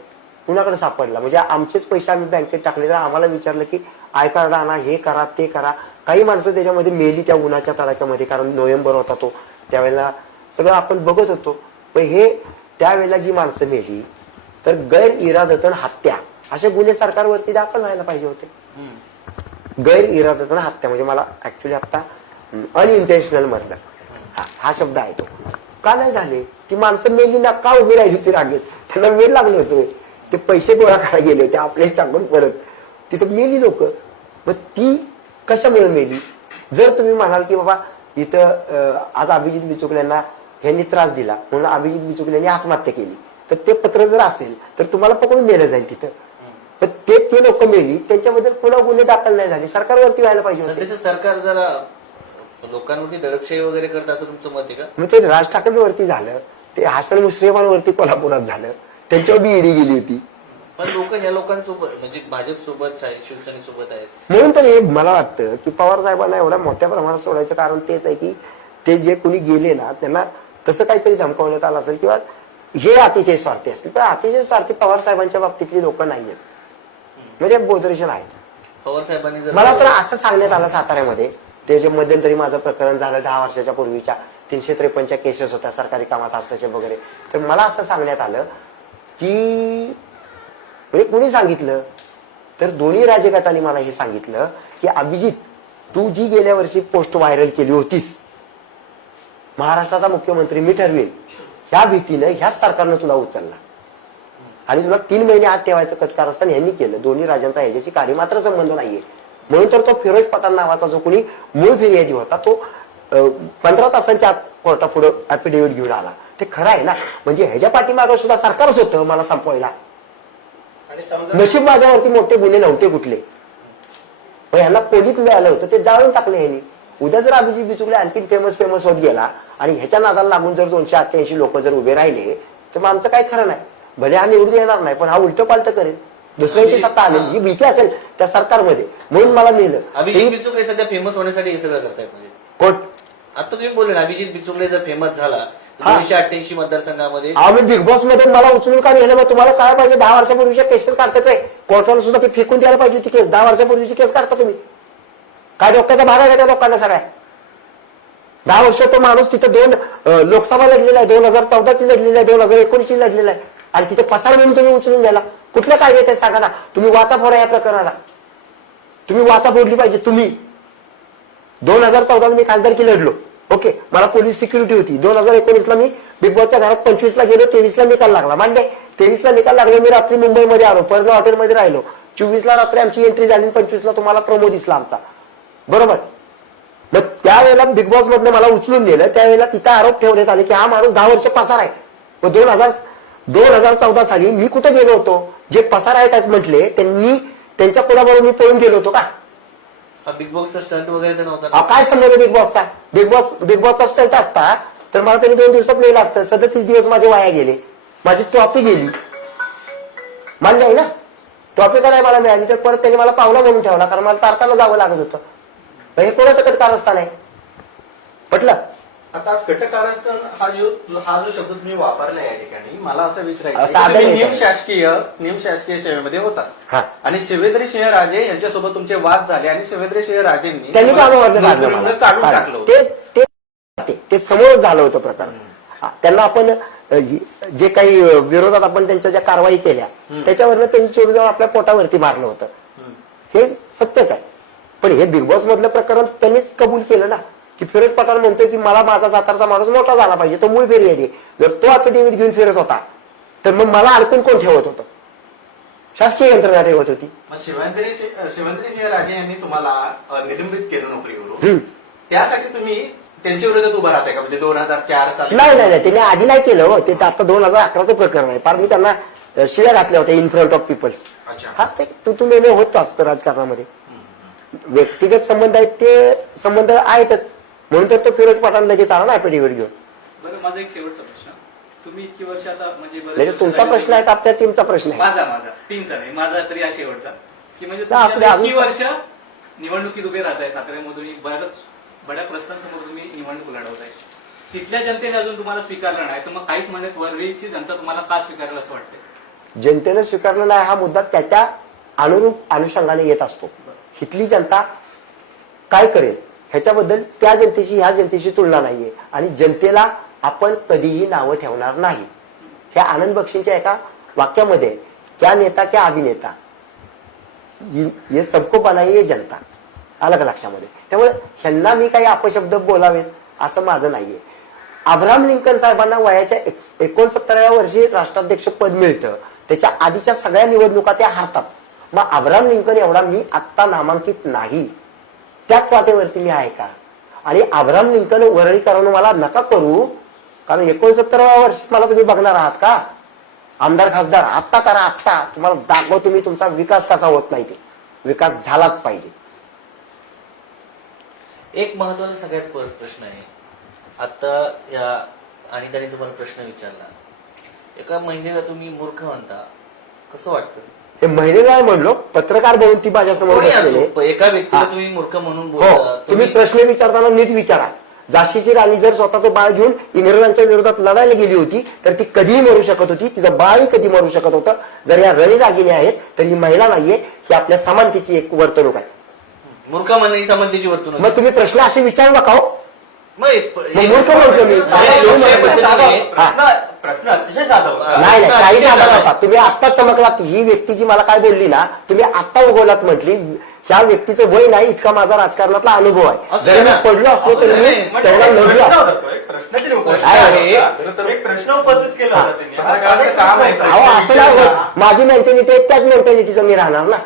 कुणाकडे सापडला. म्हणजे आमचेच पैसे आम्ही बँकेत टाकले तर आम्हाला विचारलं की आय कार्ड आणा, हे करा, ते करा. काही माणसं त्याच्यामध्ये मेली त्या उन्हाच्या तडाख्यामध्ये, कारण नोव्हेंबर होता तो, त्यावेळेला सगळं आपण बघत होतो. पण हे त्यावेळेला जी माणसं मेली तर गैर इरादतन हत्या असे गुन्हे सरकारवरती दाखल व्हायला पाहिजे होते. गैर इरादतन हत्या म्हणजे मला ऍक्च्युली आता अनइंटेन्शनल मर्डर हा शब्द आहे तो. का नाही झाले? ती माणसं मेली ना, का उभी राहिली ती रागेत? त्यांना वेळ लागलो होतो. ते पैसे गोळा करायला गेले होते आपलेच टाकून परत, तिथं मेली लोक. मग ती कशामुळे मेली? जर तुम्ही म्हणाल की बाबा इथं आज अभिजित बिचुकल्यांना यांनी त्रास दिला म्हणून अभिजित बिचुकल्यांनी आत्महत्या केली, तर ते पत्र जर असेल तर तुम्हाला पकडून नेलं जाईल तिथं. पण ते लोक मेली त्यांच्याबद्दल पुन्हा गुन्हे दाखल नाही झाले, सरकारवरती व्हायला पाहिजे होते. सध्याचं सरकार जरा लोकांवरती दडपशाही वगैरे करत असं तुमचं मत आहे का? मग ते राज ठाकरेंवरती झालं, ते हसन मुश्रीफांवरती कोल्हापुरात झालं, त्यांच्यावर बी ईडी गेली होती. पण लोक ह्या लोकांसोबत म्हणजे भाजप सोबत आहे, शिवसेनेसोबत आहेत. म्हणून तर हे मला वाटतं की पवार साहेबांना एवढ्या मोठ्या प्रमाणात सोडायचं कारण तेच आहे की ते जे कोणी गेले ना त्यांना तसं काहीतरी धमकावण्यात आलं असेल किंवा हे अतिशय स्वार्थी असतील. पण अतिशय स्वार्थी पवार साहेबांच्या बाबतीतली लोक नाहीयेत, म्हणजे बोधरेशन आहे. पवार साहेबांनी जर मला तर असं सांगण्यात आलं साताऱ्यामध्ये, ते जे मध्यंतरी माझं प्रकरण झालं 10 वर्षाच्या पूर्वीच्या 353 केसेस होत्या सरकारी कामात हस्तक्षेप वगैरे, तर मला असं सांगण्यात आलं की म्हणजे कुणी सांगितलं तर दोन्ही राजगटांनी मला हे सांगितलं की अभिजित तू जी गेल्या वर्षी पोस्ट व्हायरल केली होतीस, महाराष्ट्राचा मुख्यमंत्री मी ठरवेल, ह्या भीतीनं ह्याच सरकारनं तुला उचलला आणि तुला 3 महिने आत ठेवायचं कटकार असताना यांनी केलं. दोन्ही राजांचा ह्याच्याशी काही मात्र संबंध नाहीये. म्हणून तर तो फिरोज पठाण नावाचा जो कोणी मूळ फिर्यादी होता तो 15 तासांच्या आत कोर्टापुढे ऍफिडेव्हिट घेऊन आला. ते खरं आहे ना, म्हणजे ह्याच्या पाठीमागं सुद्धा सरकारच होतं मला संपवायला. नशीब माझ्यावरती मोठे गुन्हे नव्हते कुठले, पण ह्यांना पोलीस मिळालं होतं ते जाळून टाकले ह्यांनी. उद्या जर अभिजित बिचुकले आणखी फेमस होत गेला आणि ह्याच्या नादाला लागून जर 288 लोक जर उभे राहिले तर मग आमचं काही खरं नाही. भले हा निवडून येणार नाही पण हा उलट पालट करेल, दुसऱ्याची सत्ता आली ही भीती असेल त्या सरकारमध्ये, म्हणून मला लिहिलं. अभिजित बिचुकले सध्या फेमस होण्यासाठी हे सगळं करतायत. म्हणजे कोण आता तुम्ही बोलले ना अभिजित बिचुकले जर फेमस झाला 288 मतदारसंघामध्ये, आम्ही बिग बॉस मध्ये मला उचलून का नेलं? मग तुम्हाला काय पाहिजे? 10 वर्षापूर्वीच्या केसेस काढताय, कोर्टाला सुद्धा ती फेकून द्यायला पाहिजे होती केस. 10 वर्षापूर्वीची केस काढता तुम्ही, काय डोक्याचा भाग आहे त्या लोकांना सगळ्या? 10 वर्ष तो माणूस तिथे 2 लोकसभा लढलेला आहे, 2014 ची लढलेला आहे, 2019 ची लढलेला आहे आणि तिथे पसार म्हणून तुम्ही उचलून द्याला. कुठल्या कायद्यात आहे सांगा ना? तुम्ही वाचा फोडा या प्रकरणाला, तुम्ही वाचा फोडली पाहिजे. तुम्ही 2014 मी खासदारकी लढलो, ओके, मला पोलीस सिक्युरिटी होती. 2019 मी बिग बॉसच्या घरात 25 ला गेलो, 23 ला निकाल लागला, मांडे 23 ला निकाल लागला. मी रात्री मुंबईमध्ये आलो, परत हॉटेलमध्ये राहिलो. 24 ला रात्री आमची एंट्री झाली, 25 ला तुम्हाला प्रोमो दिसला आमचा, बरोबर. मग त्यावेळेला बिग बॉस मधनं मला उचलून नेलं, त्यावेळेला तिथं आरोप ठेवण्यात आले की हा माणूस 10 वर्ष पसार आहे. मग 2014 साली मी कुठे गेलो होतो? जे पसार आहेत म्हटले त्यांनी, त्यांच्या कोणाबरोबर मी पळून गेलो होतो का? बिग बॉसचा स्टंट वगैरे तर नव्हता. काय समजलं बिग बॉसचा? बिग बॉसचा स्टंट असता तर मला त्यांनी 2 दिवसात नेलं असतं. 37 दिवस माझे वाया गेले, माझी ट्रॉफी गेली, मान्य आहे ना? ट्रॉफी का नाही मला मिळाली तर परत त्यांनी मला पावला म्हणून ठेवला, कारण मला तारखाला जावं लागत होतं. हे कोणाचं कटकारस्थान आहे? पटलं? आता कटकारस्थान हा जो शब्द तुम्ही वापरला या ठिकाणी, मला असं विचारायचं असं आदर की तुम्ही आहे. निमशासकीय सेवेमध्ये होता हा. आणि शिवेंद्र सिंह राजे यांच्यासोबत तुमचे वाद झाले आणि शिवेंद्र सिंह राजेंनी त्यांनी नोकरीवरून काढून टाकलं होतं. ते समोरच झालं होतं प्रकरण. त्यांना आपण जे काही विरोधात आपण त्यांच्या ज्या कारवाई केल्या त्याच्यावरनं त्यांनी चोरी जाऊन आपल्या पोटावरती मारलं होतं, हे सत्यच आहे. पण हे बिग बॉस मधलं प्रकरण त्यांनीच कबूल केलं ना की फिरोज पठाण म्हणतोय की मला माझा सातारचा माणूस मोठा झाला पाहिजे, तो मूळ फिर्यादी. जर तो अफिडेव्हिट घेऊन फिरत होता तर मग मला अडकून कोण ठेवत होतं? शासकीय यंत्रणा ठेवत होती. मग शिवेंद्र सिंह राजे यांनी तुम्हाला निलंबित केलं नोकरीवरून, त्यासाठी तुम्ही त्यांच्या विरोधात उभा राहताय का? म्हणजे 2004 साली? नाही, त्यांनी आधी नाही केलं हो, ते आता 2011चं प्रकरण आहे. फार मी त्यांना शिव्या घातल्या होत्या इन फ्रंट ऑफ पीपल्स. हा, ते तुम्ही होतो असतं राजकारणामध्ये. व्यक्तिगत संबंध आहेत ते संबंध आहेतच, म्हणून तर तो फिरोज पठाण लगेच आला ना ऍफिडेव्हिट घेऊन. बरं, माझा एक शेवटचा प्रश्न. तुम्ही इतकी वर्ष आता म्हणजे तुमचा प्रश्न आहे का आपल्या टीमचा प्रश्न आहे? माझा टीमचा नाही, माझा तरी हा शेवटचा की म्हणजे नाही, असू द्या, इतकी वर्ष निवडणुकीत उभे राहताय साताऱ्यामधून, बऱ्याच प्रश्नांसमोर तुम्ही निवडणूक लढवताय, तिथल्या जनतेने अजून तुम्हाला स्वीकारलं नाही, तर मग काहीच म्हणत वरळीची जनता तुम्हाला का स्वीकारेल असं वाटतंय? जनतेनं स्वीकारलं नाही हा मुद्दा त्याच्या अनुरूप अनुषंगाने येत असतो. इथली जनता काय करेल ह्याच्याबद्दल त्या जनतेची ह्या जनतेची तुलना नाहीये आणि जनतेला आपण कधीही नावं ठेवणार नाही. हे आनंद बक्षींच्या एका वाक्यामध्ये आहे, क्या नेता क्या अभिनेता, ये सबको बनाई ये जनता, अलग लक्षामध्ये. त्यामुळे ह्यांना मी काही अपशब्द बोलावेत असं माझं नाहीये. अब्राहम लिंकन साहेबांना वयाच्या 69व्या वर्षी राष्ट्राध्यक्ष पद मिळतं, त्याच्या आधीच्या सगळ्या निवडणुका त्या हारतात. मग अब्राहम लिंकन एवढा मी आत्ता नामांकित नाही, त्याच वाटेवरती मी आहे का? आणि अब्राहम लिंकन वरळीकरण मला नका करू, कारण 69व्या वर्षी मला तुम्ही बघणार आहात का? आमदार खासदार आत्ता करा, आत्ता तुम्हाला दाखव तुम्ही तुमचा विकास कसा होत नाही, ते विकास झालाच पाहिजे. एक महत्वाचा सगळ्यात प्रश्न आहे. आता या अनिताने तुम्हाला प्रश्न विचारला, एका महिलेला तुम्ही मूर्ख म्हणता, कसं वाटतं? हे महिलेला म्हणलो, पत्रकार म्हणून ती माझ्यासमोर कोणी बसलेले. असो, एका व्यक्तीला तुम्ही मूर्ख म्हणून हो, बोलता. तुम्ही प्रश्न विचारताना नीट विचारा. झाशीची राणी जर स्वतःचं बाळ घेऊन इंग्रजांच्या विरोधात लढायला गेली होती तर ती कधीही मरू शकत होती, तिचं बाळही कधी मरू शकत होतं. जर या रणीदागिने आहेत तर ही महिला नाहीये, ही आपल्या समानतेची एक वर्तणूक आहे. मूर्ख म्हणणं ही समानतेची वर्तणूक. मग तुम्ही प्रश्न असे विचारू नका हो. मग मूर्ख म्हणतो मी. प्रश्न अतिशय साधा होता. नाही काही साधा नव्हता. तुम्ही आत्ता चमकलात. ही व्यक्ती जी मला काय बोलली ना, तुम्ही आत्ता उगवलात म्हटली, त्या व्यक्तीचं वय नाही इतका माझा राजकारणातला अनुभव आहे. जरी मी पडलो असलो तरी मी तेवढा लढलो. एक प्रश्न उपस्थित केला होता त्यांनी. अहो असं नाही होत. माझी मेंटॅलिटी आहे, त्याच मेंटॅलिटीचं मी राहणार ना.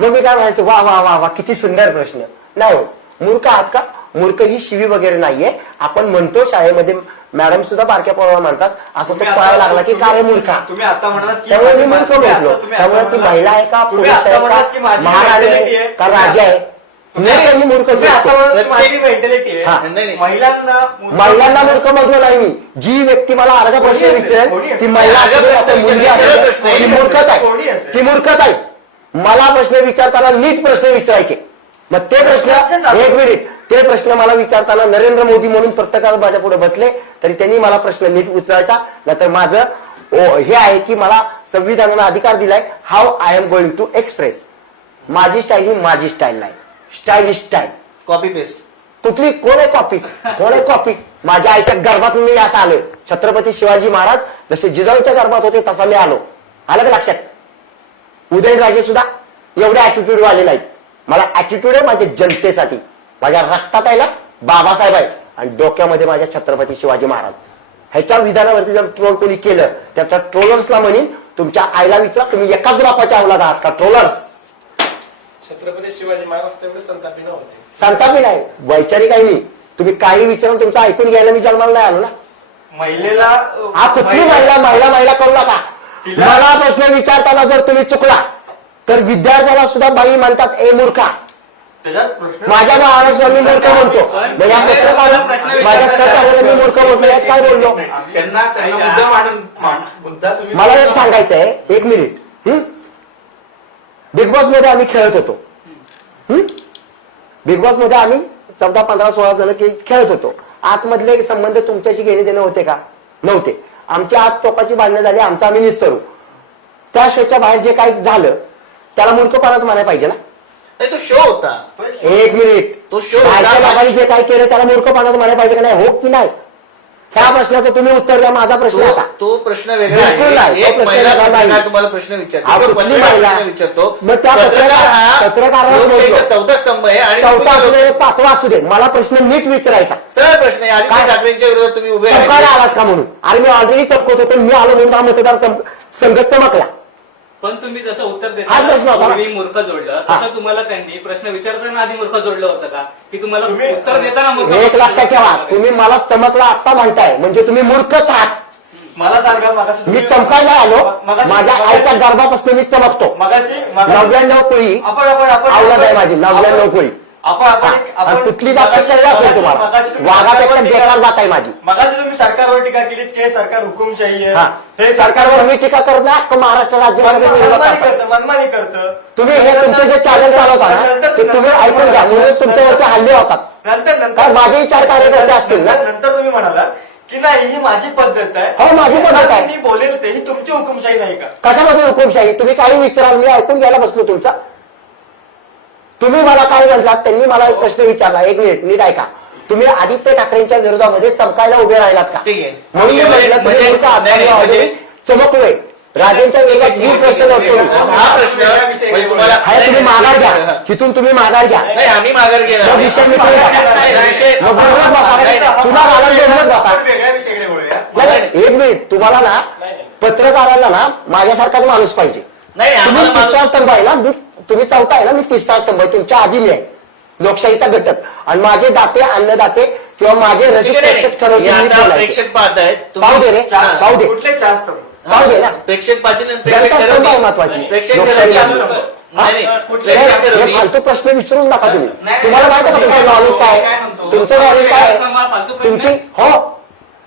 मग मी काय म्हणायचं, वा वा वा वा किती सुंदर प्रश्न. नाही हो, मूर्ख आहात का? मूर्ख ही शिवी वगैरे नाहीये. आपण म्हणतो शाळेमध्ये, मॅडम सुद्धा बारक्या पोराला म्हणतात, असं तो कळायला लागला की काय मूर्खा. तुम्ही आता म्हणालात त्यामुळे मी मूर्ख म्हटलो. त्यामुळे ती महिला आहे का, पुरुष आहे का, महाराणी आहे का, राजा आहे, मी मूर्ख माझी मेंटॅलिटी आहे. महिलांना मूर्ख म्हटलो नाही मी. जी व्यक्ती मला अर्धा प्रश्न विचारेल ती महिला मुलगी असेल, ती मूर्खच आहे, ती मूर्खच आहे. मला प्रश्न विचारताना नीट प्रश्न विचारायचे. मग ते प्रश्न, एक मिनिट, ते प्रश्न मला विचारताना नरेंद्र मोदी म्हणून पत्रकार माझ्या पुढे बसले तरी त्यांनी मला प्रश्न नीट विचारायचा. नाहीतर माझं हे आहे की मला संविधानाने अधिकार दिलाय, how I am going to express. माझी स्टाईल ही माझी स्टाईल नाही, स्टाईलिश स्टाईल. कॉपी पेस्ट कुठली, कोण आहे कॉपी, कोण आहे कॉपी? माझ्या आईच्या गर्भात मी असं आलोय. छत्रपती शिवाजी महाराज जसे जिजाऊच्या गर्भात होते तसा मी आलो. आलं का लक्षात? उदयनराजे सुद्धा एवढे ऍटिट्यूड वाले नाहीत. मला ऍटिट्यूड आहे माझ्या जनतेसाठी. माझ्या रक्तात आहे ना बाबासाहेब आहे आणि डोक्यामध्ये माझ्या छत्रपती शिवाजी महाराज. ह्याच्या विधानावरती जर ट्रोल कोणी केलं तर त्या ट्रोलर्सला म्हणेन, तुमच्या आईला विचारा, तुम्ही एकाच बापाच्या अवलाद आहात का ट्रोलर्स? छत्रपती शिवाजी महाराज तेवढे संतापी नव्हते. संतापी नाही, वैचारिक आहे मी. तुम्ही काही विचारून तुमचं ऐकून घ्यायला मी जन्माला नाही आलो ना. महिलेला हा कुठली महिला करू नका. मला प्रश्न विचारताना जर तुम्ही चुकला तर विद्यार्थ्याला सुद्धा बाई म्हणतात, ए मूर्खा. माझ्या बाळाला सुद्धा मी मूर्ख म्हणतो. माझ्या सहकार्याला मी मूर्ख म्हटलो. यात काय बोललो? मला एक सांगायचंय, एक मिनिट. बिग बॉस मध्ये आम्ही खेळत होतो. बिग बॉस मध्ये आम्ही 14, 15, 16 जण खेळत होतो. आतमधले संबंध तुमच्याशी घेणे देणे होते का? नव्हते. आमची आत टोकाची भांडणं झाली, आमचं आम्ही निस्तरू. त्या शोच्या बाहेर जे काही झालं त्याला मूर्खपणाच म्हणायला पाहिजे ना. तो शो होता. एक मिनिट, तो शो बाहेरच्या लोकांनी जे काय केलं त्याला मूर्खपणाच म्हणायला पाहिजे का नाही? हो की नाही? त्या प्रश्नाचं तुम्ही उत्तर द्या. माझा प्रश्न आता तो प्रश्न वेगळा बिलकुल नाही. आहे. तो प्रश्न वेगळा नाही. तुम्हाला प्रश्न कुठली महिला विचारतो. मग त्या पत्रकाराला चौथा स्तंभ आहे आणि चौथा असू दे, पाचवा असू दे, मला प्रश्न नीट विचारायचा. सरळ प्रश्न आहे. आदित्य ठाकरेंच्या विरोधात तुम्ही उभे चमकायला आलात का म्हणून? अरे मी ऑलरेडी चमकत होतो. मी आलो म्हणून हा मतदार संघ चमकला. पण तुम्ही जसं उत्तर हाच प्रश्न देता होता ना? पूर्वी मूर्ख जोडलं, तसं तुम्हाला त्यांनी प्रश्न विचारताना आधी मूर्ख जोडलं होतं का? की तुम्हाला उत्तर देताना मूर्ख? एक लक्षात ठेवा, तुम्ही मला चमकला आत्ता म्हणताय म्हणजे तुम्ही मूर्खच आहात. मला सांगा, मी चमकायला आलो. माझ्या आईच्या गर्भापासून मी चमकतो. 99 कुळी आवडत आहे माझी. 99 कुळी. आणि कुठली जात कळलं असेल तुम्हाला? वाघापेक्षा बेकार जात आहे माझी. मगाशी तुम्ही सरकारवर टीका केली की हे सरकार हुकुमशाही आहे, हे सरकारवर मी टीका करत नाही. महाराष्ट्र राज्य मनमानी करतं. तुम्ही हे तुमचे जे चॅनल चालवता ना ते तुम्ही ऐकून घ्या. म्हणून तुमच्यावरती हल्ले होतात. नंतर माझेही 4 कार्यकर्ते असतील ना. नंतर तुम्ही म्हणाला की नाही ही माझी पद्धत आहे. हो, माझी पद्धत आहे. मी बोलेल ते ही तुमची हुकुमशाही नाही का? कशामध्ये हुकुमशाही? तुम्ही काही विचाराल, मी ऐकून घ्यायला बसलो तुमचा. तुम्ही मला काय म्हटलात? त्यांनी मला एक प्रश्न विचारला. एक मिनिट नीट ऐका. तुम्ही आदित्य ठाकरेंच्या विरोधामध्ये चमकायला उभे राहिलात का? ठीक आहे. म्हणून मी म्हटलं तुम्ही मूर्ख आहात. चमकलोय. राजेंच्या विरोधात 20 वर्ष लढतो मी. हा प्रश्न म्हणजे तुम्हाला आहे तुम्ही माघार घ्या, तिथून तुम्ही माघार घ्या. नाही आम्ही माघार घेणार मग विषय मी नाही, विषय मग बोलत बसा, तुला घालून बोलत बसा. वेगळ्या विषयाकडे बोलूया. नाही, एक मिनिट, तुम्हाला ना पत्रकाराला ना माझ्यासारखाच माणूस पाहिजे. नाही तुम्ही आम्हाला 30 स्तंभ आहे ना, तुम्ही 4था आहे ना, मी 30 स्तंभ आहे, तुमच्या आधी मी आहे लोकशाहीचा घटक. आणि माझे दाते अन्नदाते किंवा माझे रसिक प्रेक्षक ठरवतील मी कोण आहे ते. प्रेक्षक पाहतायत पाहू दे रे, पाहू दे, कुठले 4 स्तंभ? पाहू दे ना. प्रेक्षक पाहतील आणि जनता प्रेक्षक स्तंभ आहे ठरवतील. महत्वाची. प्रेक्षक लोकशाहीला. ठरवतील. नाही, नाही. प्रेक्षक हे ठरवतील. फालतू प्रश्न विचारूच नका तुम्ही. तुम्हाला माहिती आहे का तुमचं नॉलेज काय आहे? तुमचं नॉलेज काय आहे? तुमची हो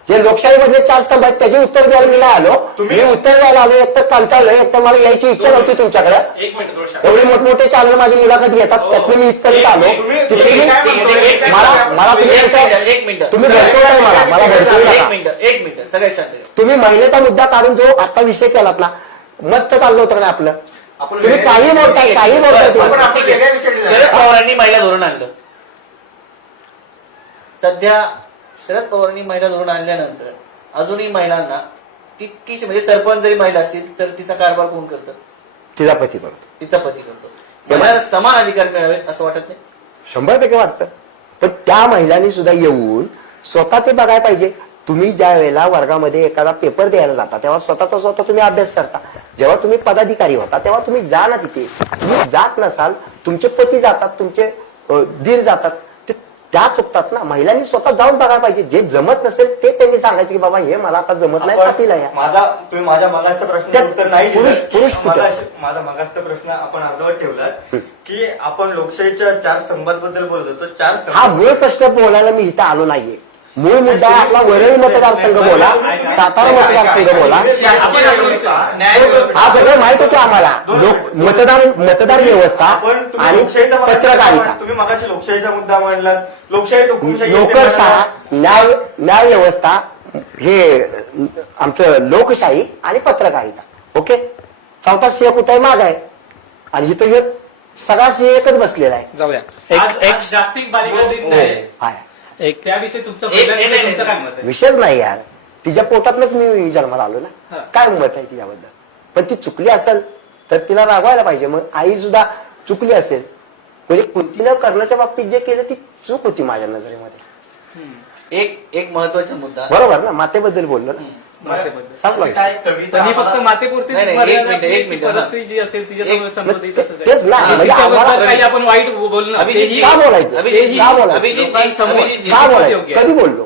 जे लोकशाहीमधले 4 स्तंभ आहेत त्याची उत्तर द्यायला मी नाही आलो. मी उत्तर द्यायला आलो, एक तर कंटाळलोय, एक तर मला यायची इच्छा नव्हती तुमच्याकडे. एक मिनिट दोषा. एवढे मोठमोठे चॅनल माझी मुलाखत घेतात, त्यातून मी इथपर्यंत आलो. तिथे मी मला तुम्ही एक मिनिट तुम्ही भडकवताय, मला भडकवू एक नका. मिनिट सगळ्यात शांत. तुम्ही महिलेचा मुद्दा काढून जो आता विषय केलात ना, मस्त चाललं होतं ना आपलं. तुम्ही काही बोलताय, काही बोलताय आपण तुम्ही. आपण वेगळ्या विषयाकडे शरद पवारांनी महिला धोरण आणलं. सध्या शरद पवारांनी महिला धोरण आणल्यानंतर अजूनही महिलांना तितकीशी म्हणजे सरपंच जरी महिला असेल तर तिचा कारभार कोण करतं? तिचा पती करतो. तिचा पती करतो. महिलांना समान अधिकार मिळावेत असं वाटत नाही? 100% वाटतं. पण त्या महिलांनी सुद्धा येऊन स्वतः ते बघायला पाहिजे. तुम्ही ज्या वेळेला वर्गामध्ये एखादा पेपर द्यायला जाता तेव्हा स्वतः तुम्ही अभ्यास करता. जेव्हा तुम्ही पदाधिकारी होता तेव्हा तुम्ही जा ना तिथे. तुम्ही जात नसाल, तुमचे पती जातात, तुमचे दीर जातात, ते त्या चुकतात ना. महिलांनी स्वतः जाऊन बघायला पाहिजे. जे जमत नसेल ते त्यांनी सांगायचं की बाबा हे मला आता जमत नाही, साथीला या. तुम्ही माझ्या मगाच्या प्रश्नाचं त्यात उत्तर नाही दिलं. पुरुष कुठे? माझा मगाचा प्रश्न आपण अर्धवट ठेवलात की आपण लोकशाहीच्या 4 स्तंभांबद्दल बोलत होतो. 4 हा स्तंभ मूळ प्रश्न बोलायला मी इथं आलो नाहीये. मूळ मुद्दा आहे आपला वरळी मतदारसंघ बोला, सातारा मतदारसंघ बोला. हा सगळं माहित होतं आम्हाला. मतदार व्यवस्था आणि पत्रकारिता, तुम्ही मगाशी लोकशाहीचा मुद्दा मांडलात. लोकशाही हुकुमशाही नोकरशाहा, न्याय व्यवस्था, हे आमचं लोकशाही आणि पत्रकारिता. ओके, 4था सिंह कुठे माग आहे आणि इथं हे सगळा सिंह एकच बसलेला आहे. जाऊया. आज जागतिक बालिका दिन आहे. हाय, एक त्याविषयी तुमचं एक- तुमचं काय मत आहे? विषयच नाही यार. तिच्या पोटातनच मी जन्माला आलो ना. हा. काय मत आहे तिच्याबद्दल? पण ती चुकली असेल तर तिला रागवायला पाहिजे. मग आई सुद्धा चुकली असेल म्हणजे कृतीनं करण्याच्या बाबतीत जे केलं ती चूक होती माझ्या नजरेमध्ये. एक महत्वाचा मुद्दा. बरोबर ना, मातेबद्दल बोललो ना. मातेबद्दल. सांगला काय कविता पण ही फक्त आम्हाला- मातेपुरतीच नाही, नाही, मर्यादा एक मिनिट, आपली, एक मिनिट, हा. परस्त्री जी असेल तिच्यासोबत संबंधित असं काही. तेच ना, म्हणजे तिच्याबद्दल आम्हाला- काही आपण वाईट बोलणं अभिजितजी, का बोलायचं? अभिजितजी, का बोलायचं? अभिजितजी, लोकांसमोर. अभिजितजी. का बोलायचं? योग्य आहे. कधी बोललो?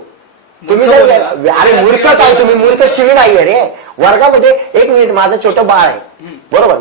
तुम्ही मूर्ख जर बोलला. अरे मूर्खच आहे तुम्ही, मूर्ख शिवी नाहीये रे. वर्गामध्ये 1 मिनिट माझं छोटं बाळ आहे, बरोबर,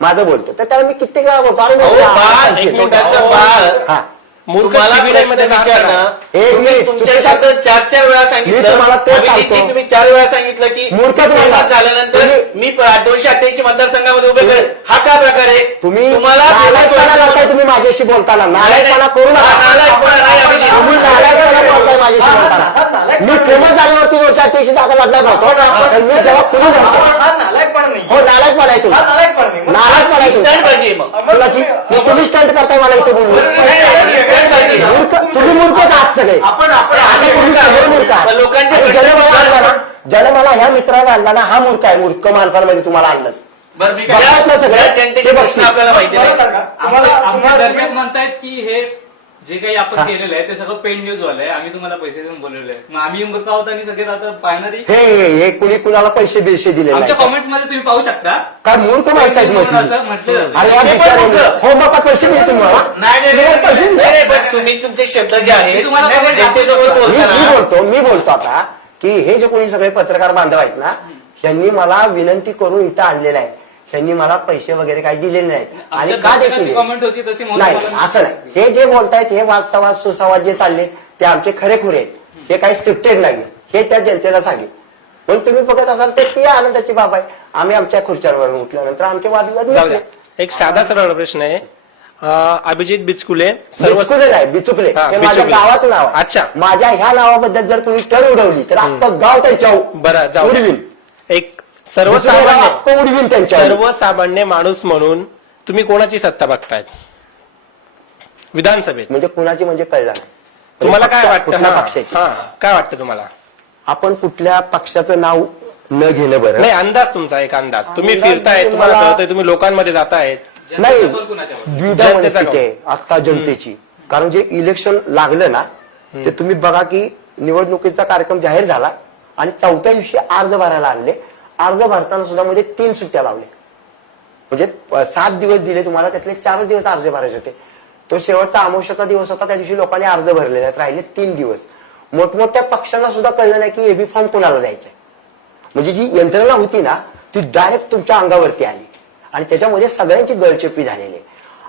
माझं बोलतो तर त्याला मी कित्येक वेळा बोलतो अरे अहो, मूर्ख, बाळ, हा, एक मिनिटाचं बाळ. हा. मूर्ख तुम्हाला शिबिरामध्ये प्रश्न जाणार नाही. विचारणं, एक तुम्ही मिनिट, तुमच्या चुकीचा- शब्द 4 वेळा सांगितलं. मी तुम्हाला तेच अभिजितजी, सांगतो. तुम्ही 4 वेळा सांगितलं की मूर्खच मी म्हणला. झाल्यानंतर तुम्ही- मी 288 मतदारसंघामध्ये उभे करेल. हा का प्रकार आहे? तुम्ही तुम्हाला नालायकपणा करताय तुम्ही माझ्याशी बोलताना. नालायकपणा करू हा, नका. नालायकपणा नाही, अभिजित. तुम्ही नालायकपणा बोलताय माझ्याशी बोलताना. मी फेमस झाल्यावरती 288 जागा लढणार नव्हतो. पण मी जेव्हा पुढे जातो हा नालायकपणा नाही. हो नालायकपणा आहे तुम्ही. हा नालायकपणा नाही. नालायकपणा आहे स्टंट तुम्ही. पाहिजे मग. कुणाची? मग तुम्ही स्टंट करताय मला इथे बोलून. स्टंट पाहिजे. तुम्ही मूर्खच आहात सगळे. आता तुम्ही सगळे मूर्ख आहात. पण लोकांचे आणि प्रश्न ज्याने मला ह्या मित्राला आणला ना हा मूर्ख आहे. मूर्ख माणसांमध्ये तुम्हाला आणलंच. बरं, मी काय- बघतात ना सगळे या ते जनतेचे प्रश्न बघतील. आपल्याला माहिती मला नाही. सांगा, आमचे तुम्हाला दर्शक म्हणतायत की हे जे काही आपण हा. केलेलं आहे ते सगळं पेड न्यूज वालं आहे. आम्ही तुम्हाला पैसे देऊन बोलवले मग आम्ही मूर्ख आहोत आणि सगळे आता पाहणारी हे कुणी कुणाला पैसे बिशे दिले आमच्या कॉमेंट्स मध्ये तुम्ही पाहू शकता. काय मूर्ख माणसं आहेत मग ती? असं म्हटलं जातं. अरे या ते पण बिचाऱ्याने- मूर्ख. हो मग पैसे दिले तुम्हाला नाही, तुम्हाला पैसे दिले? नाही, पण तुम्ही तुमचे शब्द जे आहेत मी तुम्हाला comment जनतेसमोर बोलताना मी बोलतो आता की हे जे कोणी सगळे पत्रकार बांधव आहेत ना यांनी मला विनंती करून इथं आणलेलं आहे. यांनी मला पैसे वगैरे काही दिलेले नाहीत आणि आमच्या का दर्शकाची देतील? कॉमेंट होती तशी म्हणून नाही मला- असं नाही. हे जे बोलतायत हे वादसंवाद सुसंवाद जे चालले ते आमचे खरेखुरे आहेत. हे काही स्क्रिप्टेड नाही. हे त्या जनतेला सांगेल. पण तुम्ही बघत असाल तर ती आनंदाची बाब आहे. आम्ही आमच्या खुर्च्यांवरून उठल्यानंतर आमचे वादविवाद जाऊ मिटले. द्या. एक साधा सरळ प्रश्न आहे. अभिजित बिचकुले बिचकुले नाही बिचुकले हा, हे माझ्या बिचुकले. गावाचं नाव आहे. अच्छा. माझ्या ह्या नावाबद्दल जर तुम्ही टर उडवली तर अख्खं गाव त्यांच्या बरं जाऊ द्या. उडवीन. एक दुसरं गाव सर्वसामान्य अख्खं उडवीन त्यांच्या सर्वसामान्य माणूस म्हणून तुम्ही कोणाची सत्ता बघतायत विधानसभेत? म्हणजे कुणाची म्हणजे कळलं नाही. तुम्हाला काय पक्ष- वाटतं? कुठल्या हा, पक्षाची? हा, काय वाटतं तुम्हाला? आपण कुठल्या पक्षाचं नाव न घेणं बरं. नाही, अंदाज तुमचा एक अंदाज. तुम्ही अंदाज फिरताय, म्हणजे तुम्हाला मला- कळतंय, तुम्ही लोकांमध्ये जातायत. नाही कुणाच्या द्विधा जनतेचा मनस्थिती आहे आता जनतेची. कारण जे इलेक्शन लागलं ना ते तुम्ही बघा की निवडणुकीचा कार्यक्रम जाहीर झाला आणि चौथ्या दिवशी अर्ज भरायला आणले. अर्ज भरताना सुद्धा मध्ये 3 सुट्ट्या लावल्या. म्हणजे 7 दिवस दिले तुम्हाला, त्यातले 4 दिवस अर्ज भरायचे होते. तो शेवटचा अमावस्याचा दिवस होता, त्या दिवशी लोकांनी अर्ज भरलेले आहेत. राहिले 3 दिवस. मोठमोठ्या पक्षांना सुद्धा कळलं नाही की एबी फॉर्म कोणाला द्यायचा. म्हणजे जी यंत्रणा होती ना ती डायरेक्ट तुमच्या अंगावरती आली आणि त्याच्यामध्ये सगळ्यांची गळचेपी झालेली आहे.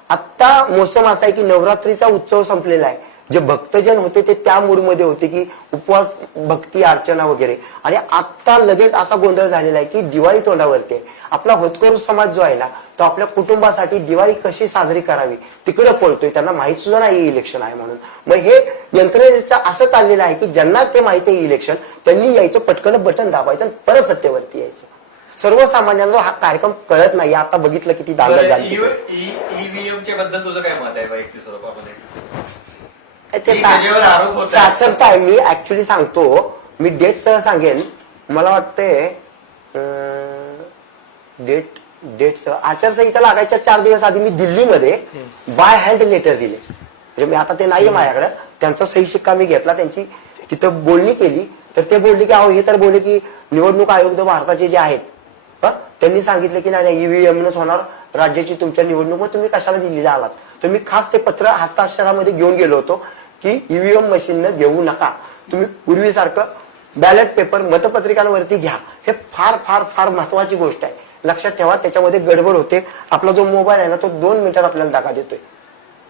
आत्ता मोसम असा आहे की नवरात्रीचा उत्सव संपलेला आहे. जे भक्तजन होते ते त्या मूडमध्ये होते की उपवास, भक्ती, अर्चना वगैरे. आणि आत्ता लगेच असा गोंधळ झालेला आहे की दिवाळी तोंडावरती आहे. आपला होतकरू समाज जो आहे ना तो आपल्या कुटुंबासाठी दिवाळी कशी साजरी करावी तिकडे पळतोय. त्यांना माहित सुद्धा नाही इलेक्शन आहे म्हणून. मग हे यंत्रणेचं असं चाललेलं आहे की ज्यांना ते माहिती आहे इलेक्शन त्यांनी यायचं, पटकन बटन दाबायचं आणि परत सत्तेवरती यायचं. सर्वसामान्यांना हा कार्यक्रम कळत नाही. आता बघितलं किती दांगड झाली. ईव्हीएमच्या बद्दल तुझं काय मत आहे वैयक्तिक स्वरूपामध्ये? ते त्याच्यावर आरोप होत आहेत. सासरता आहे. मी ऍक्च्युली सांगतो, मी डेट सह सांगेन. मला वाटतंय डेट सह आचारसंहिता लागायच्या 4 दिवस आधी मी दिल्लीमध्ये बाय हँड लेटर दिले. म्हणजे मी आता ते नाहीये माझ्याकडे. त्यांचा सही शिक्का मी घेतला, त्यांची तिथं बोलणी केली. तर ते बोलले की अहो हे तर बोलले की निवडणूक आयोग भारताचे जे आहेत त्यांनी सांगितलं की नाही ईव्हीएमनच होणार राज्याची तुमच्या निवडणूक. मग तुम्ही कशाला दिल्लीला आलात? तर मी खास ते पत्र हस्ताक्षरामध्ये घेऊन गेलो होतो की ईव्हीएम मशीननं घेऊ नका, तुम्ही पूर्वीसारखं बॅलेट पेपर मतपत्रिकांवरती घ्या. हे फार फार फार महत्वाची गोष्ट आहे. लक्षात ठेवा, त्याच्यामध्ये गडबड होते. आपला जो मोबाईल आहे ना तो 2 मिनिटात आपल्याला दाखवा देतोय.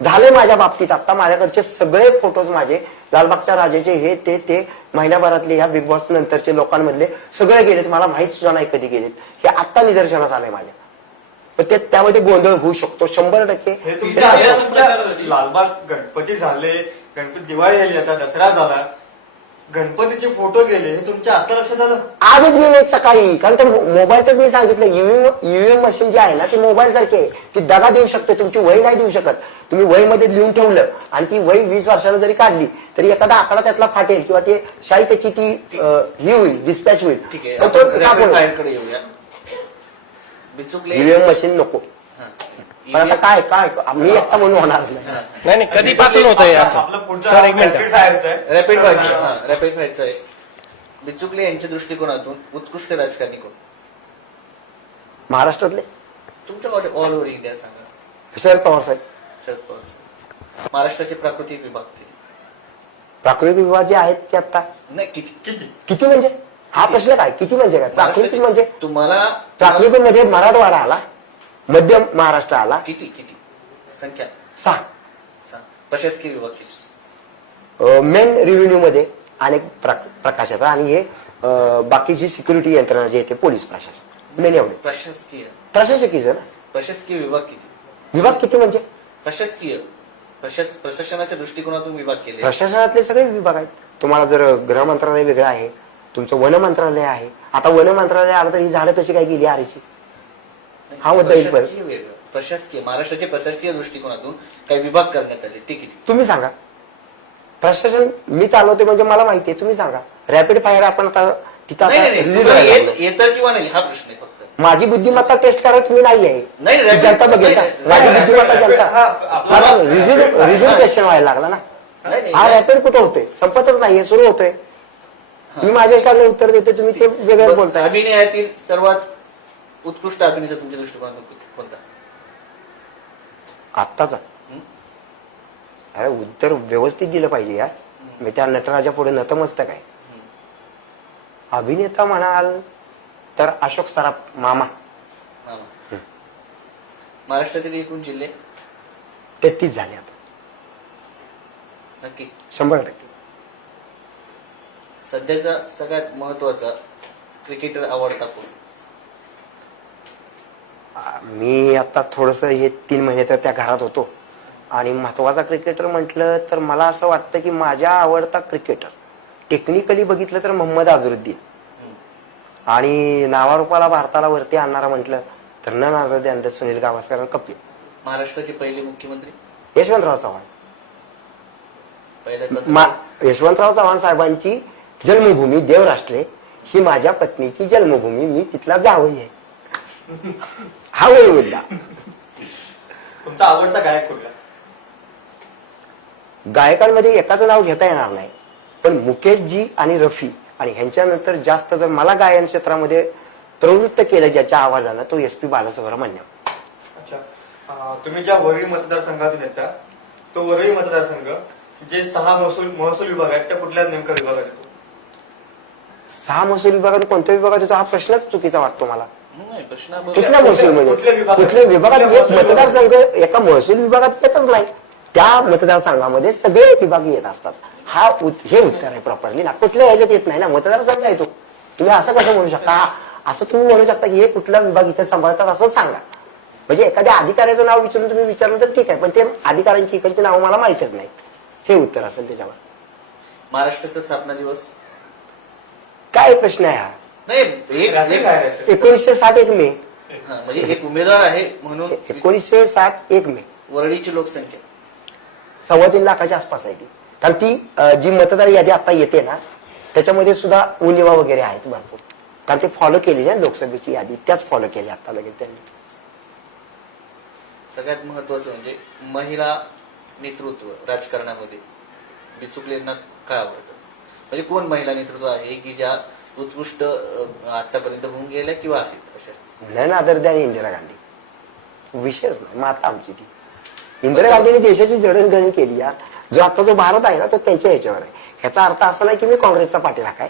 झाले माझ्या बाबतीत. आता माझ्याकडचे सगळे फोटोज माझे लालबागच्या राजाचे हे ते महिन्याभरातले ह्या बिग बॉस नंतरचे लोकांमधले सगळे गेलेत. मला माहित सुद्धा नाही कधी गेलेत. हे आत्ता निदर्शनास आलंय माझ्या. पण ते त्यामध्ये गोंधळ होऊ शकतो 100%. हे तुमच्या लालबाग गणपती झाले, गणपती दिवाळी आली, आता दसरा झाला, गणपतीचे फोटो गेले, हे तुमच्या आता लक्षात आलं? आजच मी नाही सकाळी. कारण ते मोबाईलच मी सांगितलं ईव्हीएम मशीन जी आहे ना ती मोबाईल सारखी आहे. ती दगा देऊ शकते, तुमची वय नाही देऊ शकत. तुम्ही वय मध्ये लिहून ठेवलं आणि ती वय 20 वर्षाला जरी काढली तरी एखादा आकडा त्यातला फाटेल किंवा ते शाही त्याची ती ही होईल, डिस्पॅच होईल. ठीक आहे, पण तो आपण सापडेल. rapid fire कडे येऊया. बिचुकले ईव्हीएम मशीन नको. पण आता काय काय मी एकटा म्हणून होणार नाही. नाही, कधीपासून होतंय असं? आपलं पुढचं सर, एक मिनिट. rapid fireचं आहे. रॅपिड फायरचं आहे. बिचुकले यांच्या दृष्टिकोनातून उत्कृष्ट राजकारणी कोण महाराष्ट्रातले तुमच्या ऑल ओव्हर इंडिया सांगा? शरद पवार साहेब. शरद पवार साहेब. महाराष्ट्राचे प्राकृतिक विभाग किती? प्राकृतिक विभाग जे आहेत ते आता नाही किती? किती? किती म्हणजे हा प्रश्न काय? किती म्हणजे काय? प्राकृतिक म्हणजे तुम्हाला प्राकृतिक मध्ये मराठवाडा आला, मध्य महाराष्ट्र आला, किती किती संख्या? 6. प्रशासकीय विभाग किती? मेन रेव्हेन्यू मध्ये अनेक प्रकाश येतात आणि हे बाकीची सिक्युरिटी यंत्रणा जे येते पोलीस प्रशासन मेन एवढे. प्रशासकीय ना. प्रशासकीय विभाग किती? विभाग किती म्हणजे प्रशासकीय प्रशासनाच्या दृष्टिकोनातून विभाग केले. प्रशासनातले सगळे विभाग आहेत. तुम्हाला जर गृह मंत्रालय वेगळं आहे, तुमचं वन मंत्रालय आहे. आता वन मंत्रालय आलं तर ही झाडं कशी काय गेली आरीची? हा मुद्दा येईल परत. प्रशासकीय वेगळं. प्रशासकीय महाराष्ट्राच्या प्रशासकीय दृष्टिकोनातून काही विभाग करण्यात आले ते किती? तुम्ही सांगा. प्रशासन मी चालवते म्हणजे मला माहिती आहे. तुम्ही सांगा. रॅपिड फायर आपण आता तिथं नाही, आता नाही, visit तुम्हाला करायला लागलो. येतं किंवा नाही हा प्रश्न आहे फक्त. माझी बुद्धिमत्ता टेस्ट करायची मी नाही आहे. नाही, ती जनता बघेल का? नाही, माझी नाही, बुद्धिमत्ता नाही, जनता नाही, रिझ्यूम क्वेश्चन व्हायला लागला ना. नाही, नाही, हा रॅपिड कुठं होतोय? संपतच नाहीये, सुरू होतोय. मी माझ्या स्टारला उत्तर देते, तुम्ही ते वेगळं बोलताय. अभिनयातील सर्वात उत्कृष्ट अभिनेता तुमच्या दृष्टिकोनातून कोणता? आत्ताचा अरे उत्तर व्यवस्थित दिलं पाहिजे यार. मी त्या नटराजा पुढे नतमस्तक आहे. अभिनेता म्हणाल तर अशोक सराफ मामा. महाराष्ट्रातील एकूण जिल्हे 33 झाले आता. नक्की 100%. सध्याचा सगळ्यात महत्वाचा क्रिकेटर आवडता कोण? मी आता थोडस हे 3 महिने तर त्या घरात होतो आणि महत्वाचा क्रिकेटर म्हटलं तर मला असं वाटतं की माझ्या आवडता क्रिकेटर टेक्निकली बघितलं तर मोहम्मद अझरुद्दीन आणि नावारूपाला भारताला वरती आणणारा म्हटलं तर न नाझर सुनील गावस्कर आणि कपिल. महाराष्ट्राचे पहिले मुख्यमंत्री यशवंतराव चव्हाण. पहिल्या यशवंतराव चव्हाण साहेबांची जन्मभूमी देवराष्ट्रे ही माझ्या पत्नीची जन्मभूमी, मी तिथला जावई आहे. हा वय मुद्दा. तुमचा आवडता गायक कुठला? गायकांमध्ये एकाचं नाव घेता येणार नाही, पण मुकेशजी आणि रफी आणि ह्यांच्यानंतर जास्त जर मला गायन क्षेत्रामध्ये प्रवृत्त केलं ज्याच्या आवाजानं, तो SP बालसुब्रह्मण्यम. अच्छा, तुम्ही ज्या वरळी मतदारसंघातून येता, तो वरळी मतदारसंघ जे 6 महसूल विभाग आहेत त्या कुठल्या नेमक्या विभागात येतो? 6 महसूल विभागात कोणत्या विभागात येतो हा प्रश्नच चुकीचा वाटतो मला. नाही, प्रश्न कुठल्या महसूलमध्ये, कुठल्या विभागात? एक मतदारसंघ एका महसूल विभागात येतच नाही, त्या मतदारसंघामध्ये सगळे विभाग येत असतात. हे उत्तर आहे प्रॉपरली ना. कुठल्या ह्याच्यात येत नाही ना, मतदारसंघ येतो. तुम्ही असं कसं म्हणू शकता? असं तुम्ही म्हणू शकता की हे कुठला विभाग इथे सांभाळतात असं सांगा. म्हणजे एखाद्या अधिकाऱ्याचं नाव विचारून तुम्ही विचारलं तर ठीक आहे, पण ते अधिकाऱ्यांची इकडची नावं मला माहितच नाहीत. हे उत्तर असेल त्याच्यावर. महाराष्ट्राचा स्थापना दिवस काय प्रश्न आहे हा? नाही, 1960 1 मे. म्हणजे एक उमेदवार आहे म्हणून 1960 1 मे. वरळीची लोकसंख्या 3.25 लाखाच्या आसपास आहे ती. कारण ती जी मतदार यादी आता येते ना, त्याच्यामध्ये सुद्धा उणिवा वगैरे आहेत भरपूर. कारण ते फॉलो केली ना लोकसभेची यादी, त्याच फॉलो केली आता लगेच त्यांनी. सगळ्यात महत्वाचं म्हणजे महिला नेतृत्व राजकारणामध्ये बिचुकलेंना काय आवडतं? म्हणजे कोण महिला नेतृत्व आहे की ज्या उत्कृष्ट आतापर्यंत होऊन गेल्या किंवा आहेत अशा? None other than Indira Gandhi. विषयच नाही, माता आमची ती. इंदिरा गांधींनी देशाची जडणघडण केली. जो आता जो भारत आहे ना, तो त्यांच्या ह्याच्यावर आहे. ह्याचा अर्थ असा नाही की मी काँग्रेसचा पाठीराख आहे.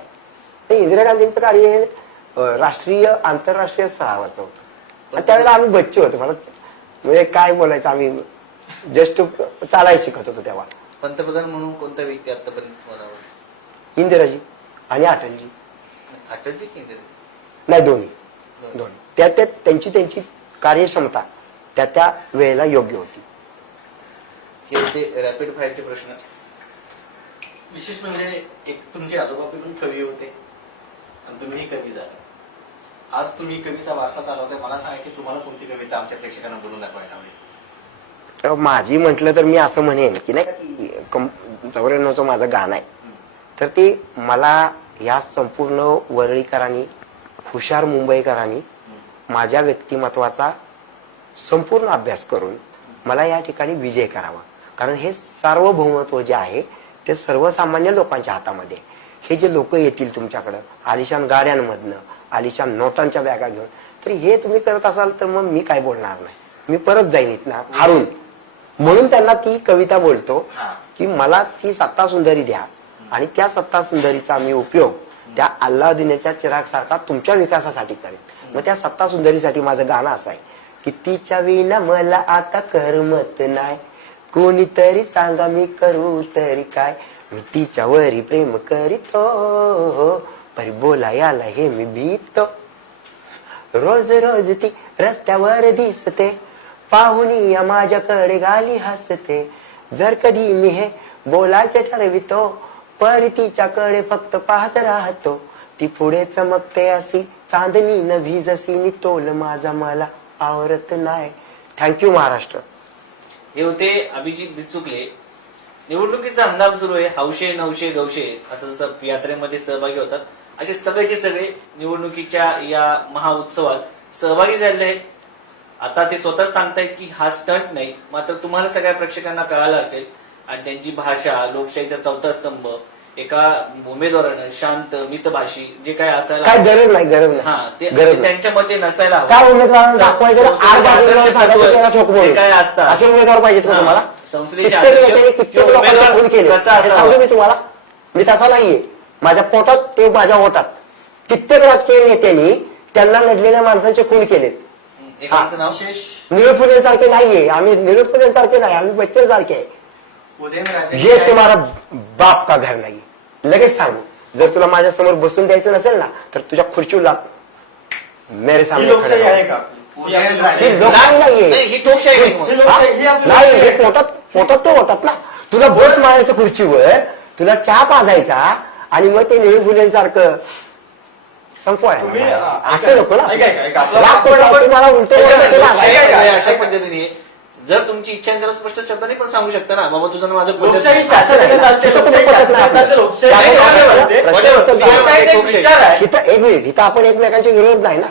तर इंदिरा गांधींचं कार्य हे राष्ट्रीय आंतरराष्ट्रीय स्तरावरचं होतं. आणि त्यावेळेला आम्ही बच्चे होतो. मला म्हणजे काय बोलायचं, आम्ही जस्ट चालायला शिकत होतो तेव्हा. पंतप्रधान म्हणून कोणता व्यक्ती आतापर्यंत तुम्हाला आवडतो? इंदिराजी आणि अटलजी. अटलजी की इंदिरा? नाही, दोन्ही. त्या त्यांची कार्यक्षमता त्या वेळेला योग्य होती. हे होते रॅपिड फायरचे प्रश्न. विशेष म्हणजे एक तुमचे आजोबा पण कवी होते आणि तुम्हीही कवी झाला. आज तुम्ही कवीचा वारसा चालवताय. मला सांगा की तुम्हाला कोणती कविता आमच्या प्रेक्षकांना बोलून दाखवायला हवी? तर माझी म्हटलं तर मी असं म्हणेन की नाही का, ती 94चं माझं गाणं आहे. तर ते मला या संपूर्ण वरळीकरांनी, हुशार मुंबईकरांनी माझ्या व्यक्तिमत्वाचा संपूर्ण अभ्यास करून मला या ठिकाणी विजय करावा. कारण हे सार्वभौमत्व जे आहे ते सर्वसामान्य लोकांच्या हातामध्ये. हे जे लोक येतील तुमच्याकडं आलिशान गाड्यांमधनं, आलिशान नोटांच्या बॅगा घेऊन, तर हे तुम्ही करत असाल तर मग मी काय बोलणार नाही. मी परत जाईन इथनं हारून. म्हणून त्यांना ती कविता बोलतो की मला ती सत्ता सुंदरी द्या आणि त्या सत्ता सुंदरीचा मी उपयोग त्या अल्लादिनेच्या चिराग सारखा तुमच्या विकासासाठी करेन. मग त्या सत्ता सुंदरीसाठी माझं गाणं असं आहे की तिच्या विना मला आता करमत नाही, कोणीतरी सांगा मी करू तरी काय, मी तिच्यावरी प्रेम करीतो पर बोलायला हे मी भीतो. रोज रोज ती रस्त्यावर दिसते, पाहुणी माझ्याकडे गाली हसते. जर कधी मी हे बोलायचे ठरवितो, पर तिच्याकडे फक्त पाहत राहतो. ती पुढे चमकते अशी चांदणी न भिजसी, नितोल माझा मला आवरत नाही. थँक्यू महाराष्ट्र. हे होते अभिजित बिचुकले. निवडणुकीचा हंगाम सुरू आहे. हौशे नवशे गवशे असं जसं यात्रेमध्ये सहभागी होतात, असे सगळेचे सगळे निवडणुकीच्या या महाउत्सवात सहभागी झाले आहेत. आता ते स्वतः सांगतायत की हा स्टंट नाही, मात्र तुम्हाला सगळ्या प्रेक्षकांना कळालं असेल. आणि त्यांची भाषा, लोकशाहीचा चौथा स्तंभ, एका उमेदवारानं शांत मितभाषी जे काय असायला काय गरज नाही, गरज नाही. हा, ते गरज नाही. त्यांच्या मते नसायला हवं. काय उमेदवारांना दाखवायचं जे काय असतात असे उमेदवार पाहिजेत का तुम्हाला? संसदेचे कित्येक लोकांचे खून केले हे सांगू मी तुम्हाला. मी तसा नाहीये. माझ्या पोटात ते माझ्या ओटात. कित्येक राजकीय नेत्यांनी त्यांना लढलेल्या माणसांचे खून केलेत. एकाचं नाव निळू फुलेंसारखे नाहीये आम्ही, निळू फुलेंसारखे नाही आम्ही, बच्चन सारखे आहे. हे तुम्हाला बाप का घर नाही. लगेच सांगू, जर तुला माझ्या समोर बसून द्यायचं नसेल ना तर तुझ्या खुर्चीवर लाग मेरे सामने. लोकशाही आहे का? ही लोकशाही नाहीये. ही टोकशाही नाही मग. नाही, हे पोटात ते होतात ना. तुला बस मारायचं खुर्चीवर, तुला चहा पाजायचा आणि मग ते निळू फुलेंसारखं संपवायला. असं नको ना. लोकशाही मला उलट अशा पद्धतीने जर तुमची इच्छा आहे त्याला स्पष्ट शब्दाने पण सांगू शकता ना, बाबा तुझं आणि माझं लोकशाही पद्धत- शासनाने चालते, लोकशाही शासनाने चालते, लोकशाही विचार आहे. इथं एक मिनिट, इथं आपण एकमेकांचे विरोध नाही ना,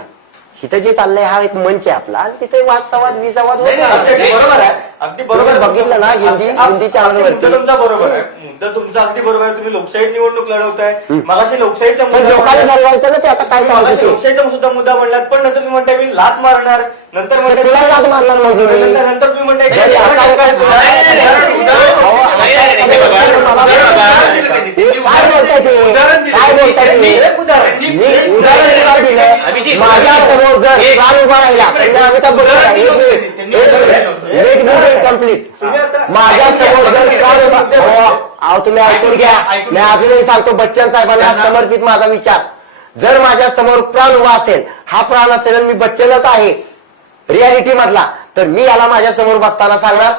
इथं जे चाललंय हा एक मंच आहे आपला, आणि तिथे वाद संवाद विसंवाद होत नाही, राहतात. अगदी बरोबर आहे, अगदी बरोबर आहे. बघितलं ना, हिंदी चॅनलवरती. मुद्दा तुमचा बरोबर आहे, मुद्दा तुमचा अगदी बरोबर आहे. तुम्ही लोकशाही निवडणूक लढवताय, मगाशी लोकशाहीचा पण लोकांनी ठरवायचं ना ते आता काय मगाशी करायचं ते. लोकशाहीचा सुद्धा मुद्दा म्हणलात, पण नंतर तुम्ही म्हणताय मी लात मारणार, नंतर म्हणताय तुला लाथ मारणार म्हणजे मी. नंतर तुम्ही म्हणताय की नाही, असं काय काय करायचं? नाही, नाही, नाही, उदाहरण- नाही, नाही, नाही, हे बघा, काय बोलताय ते? काय बोलताय ते? एक उदाहरण. मी उदाहरण तुम्हाला दिलं. अभिजित, माझ्या समोर जर प्राण उभा राहिला तर मी अमिताभ बच्चन आहे. एक मिनिट कम्प्लीट. तुम्ही आता- माझ्या समोर जर प्राण उभा अहो तुम्ही ऐकून घ्या. मी अजूनही सांगतो बच्चन साहेबांना समर्पित माझा विचार. जर माझ्या समोर प्राण उभा असेल, हा प्राण असेल आणि मी बच्चनच आहे रियालिटी मधला, तर मी याला माझ्या समोर बसताना सांगणार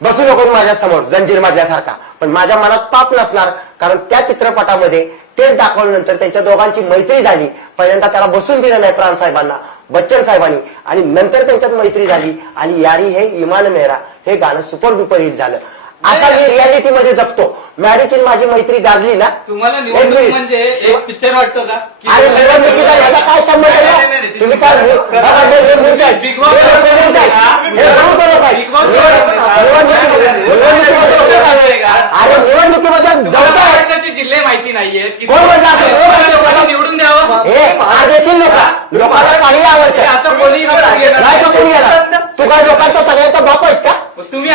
बसू नको माझ्या समोर जंजीर मधल्यासारखा. पण माझ्या मनात पाप नसणार, कारण त्या चित्रपटामध्ये तेच दाखवल्यानंतर त्यांच्या दोघांची मैत्री झाली. पहिल्यांदा त्याला बसून दिलं नाही प्राण साहेबांना, बच्चन साहेबांनी, आणि नंतर त्यांच्यात मैत्री झाली, आणि यारी हे इमान मेहरा हे गाणं सुपर डुपर हिट झालं. असा मी रियालिटी मध्ये जगतो. मॅडीची माझी मैत्री गाजली ना. तुम्हाला एक निवडणूक मिनिट. म्हणजे एक पिक्चर वाटतो का की अरे निवडणुकीचा याचा काय संबंध आहे? तुम्ही काय हे मूर्ख आहे. बिग बॉस हे लोकं मूर्ख आहेत. हे प्रमुख लोक आहेत. बिग बॉस अरे निवडणुकीमध्ये जमताय. महाराष्ट्राचे जिल्हे माहिती नाहीये की कोण म्हणलं असं? लोकांनी निवडून द्यावं हे हा देखील लोकांना काही हे आवडतं. असं कोणी काय तो कोणी गेला? तू काय लोकांचा सगळ्यांचा बाप आहेस का? तुम्ही तू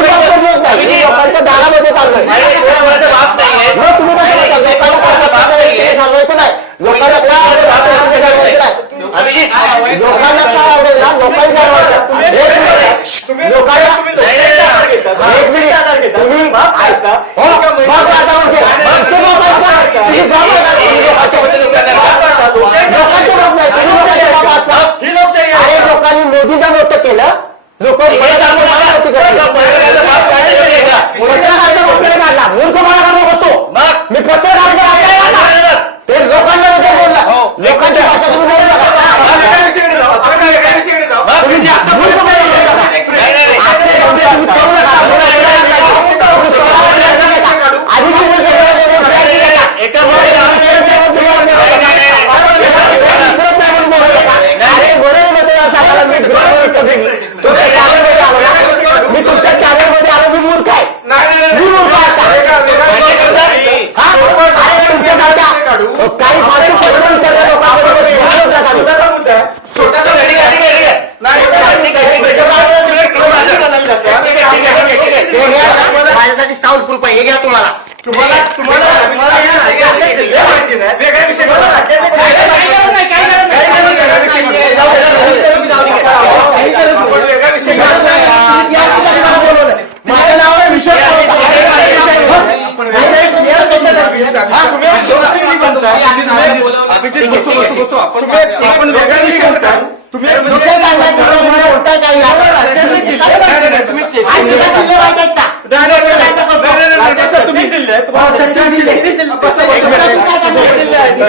बाप बोलत नाही. मी लोकांच्या दारामध्ये चाललोय. बाप नाहीये. मग तुम्ही कसं बोलता? लोकांना काय आवडतं ते ठरवायचं नाही. लोकांना काय आवडतं ते ठरवायचं नाही. अभिजित, लोकांना काय आवडेल ना लोकांनी ठरवायचं. एक मिनिट. लोकांना एक मिनिट. तुम्ही हो, बाप आता म्हणजे बापचे बाप आहेत का? तुम्ही बाप आहात का? तुम्ही लोकांचे बाप नाही. तुम्ही लोकांचे बाप आहात का? ही लोकशाही अरे आहे. लोकांनी मोदींना मोठं केलं. लोक पत्रकाराचा मोठा काढला. मूर्ख मला बसतो. मी पत्रकाराचा मोठा काढला. ते लोकांना वगैरे बोलला. लोकांची भाषा तुम्ही बोलू नका. वेगळ्या विषयाकडे जाऊ, आपण वेगळ्या विषयाकडे जाऊ. तुम्ही मूर्ख बोलू नका. आजचे धंदे तुम्ही करू नका. आधी तुम्ही अरे बरं मतदारसंघाला मी ग्रामस्थ दिली. तुमच्या चॅनलमध्ये आलो ना. मी तुमच्या चॅनलमध्ये आलो. मी मूर्ख आहे. मी मूर्ख आहे आता. हा? अरे तुमच्या सारख्या काही फालतू प्रश्न विचारल्या लोकांबरोबर बोलतच नका मी. छोटासा हे घ्या. माझ्यासाठी साऊंड प्रूफ आहे. हे घ्या तुम्हाला. तुम्हाला या राज्यातले जिल्हे माहिती नाही. वेगळ्या विषयाकडे जाऊ. राज्यातले काही जिल्हे गरज नाही, काही गरज नाही. काही गरज नाही. जाऊ दे, तुम्ही जाऊ दे. आपण वेगळ्या विषयाकडे जाऊ. यासाठी मला बोलवलं. माझं नाव आहे विश्वास आपण वेगळ्या विषयाकडे जाऊ. तुम्ही विषय काढलाय तुम्ही मला बोलताय काय यार? आज तुला जिल्हे माहित आहेत का? तुम्ही जिल्हे आहेत. तुम्हाला छत्तीस जिल्हे. छत्तीस जिल्हे. बसा, बसा. जिल्हे आहेत.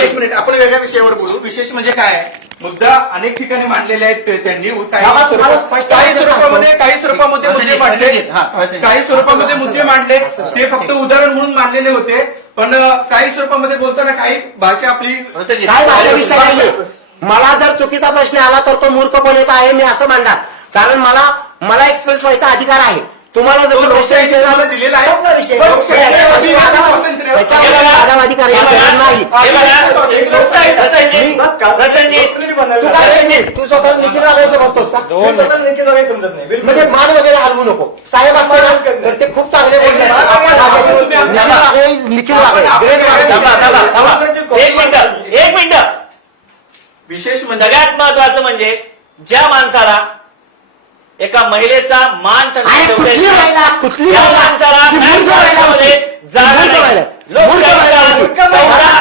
एक मिनिट आपण वेगळ्या विषयावर बोलू. विशेष म्हणजे काय मुद्दा अनेक ठिकाणी मांडलेले आहेत त्यांनी बाबा, तुम्हाला स्पष्ट काही answer स्वरूपामध्ये मुद्दे मांडले. काही स्वरूपामध्ये मुद्दे मांडले ते फक्त उदाहरण म्हणून मांडलेले होते. पण काही स्वरूपामध्ये बोलताना काही भाषा आपली काय भाषा विषय नाहीये. मला जर चुकीचा प्रश्न आला तर तो मूर्खपणेचा आहे. मी असं मांडणार, कारण मला एक्सप्रेस व्हायचा अधिकार आहे. तुम्हाला जसं लोकशाही विषय तुम्हाला दिलेला आहे. संपला विषय. लोकशाही त्याच्यामध्ये वादावादी करायची गरज नाही. तू काय तू स्वतः निखिल रागायचं बसतोस का? म्हणजे मान वगैरे हलवू नको. साहेब असतात तर ते खूप चांगले बोलले. निखिल वागळे ग्रेट वागळे. एक मिनिट. विशेष म्हणजे सगळ्यात महत्वाचं म्हणजे ज्या माणसाला एका महिलेचा मान सन्मान अरे कुठली ठेवता येत महिला? नाही, कुठली त्या महिला? माणसाला ती मूर्ख महिला महाराष्ट्रामध्ये होती. जागा मूर्ख नाही. महिला. लोकशाही मूर्ख महिला होती.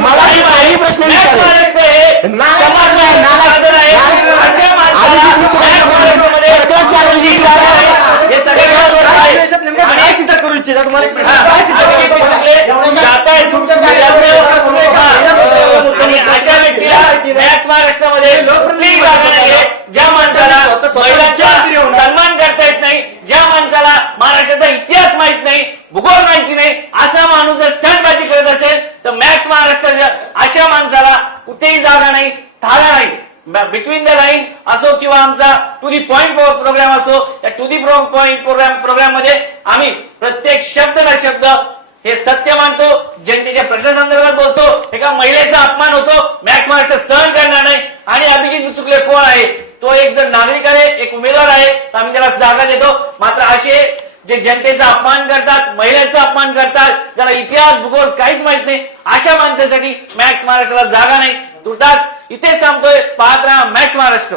मला जी काही प्रश्न विचारले. महाराष्ट्र हे नालायक समाज आहे, नालायक. साधन आहे. नालायक. अशा माणसाला आम्ही जिथे महाराष्ट्रामध्ये प्रकाश चॅनलची टीआर आहे. हे सगळे महत्त्वाचं आहे. काय सिद्ध करू इच्छिता तुम्हाला एक मिनिट. हा, काय सिद्ध आणि करू ते सगळे जातायत. तुमच्या आणि अशा व्यक्तीला मॅक्स महाराष्ट्रामध्ये कुठलीही जागा नाहीये. भूगोल माहिती नाही असा माणूस जर स्टंटबाजी करत असेल तर मॅक्स महाराष्ट्राच्या अशा माणसाला कुठेही जागा नाही, थारा नाही. बिटवीन द लाईन असो किंवा आमचा टू दी पॉइंट प्रोग्राम असो, त्या टू दी पॉइंट प्रोग्राम मध्ये आम्ही प्रत्येक शब्द ना शब्द हे सत्य मानतो, जनतेच्या प्रश्नासंदर्भात बोलतो. एका महिलेचा अपमान होतो, मॅक्स महाराष्ट्र सहन करणार नाही. आणि अभिजित बिचुकले कोण आहे? तो एक जर नागरिक आहे, एक उमेदवार आहे, तर आम्ही त्याला जागा देतो. मात्र असे जे जनतेचा अपमान करतात, महिलांचा अपमान करतात, ज्याला इतिहास भूगोल काहीच माहित नाही, अशा माणसासाठी मॅक्स महाराष्ट्राला जागा नाही. तुर्तास इथेच थांबतोय. पाहत राहा मॅक्स महाराष्ट्र.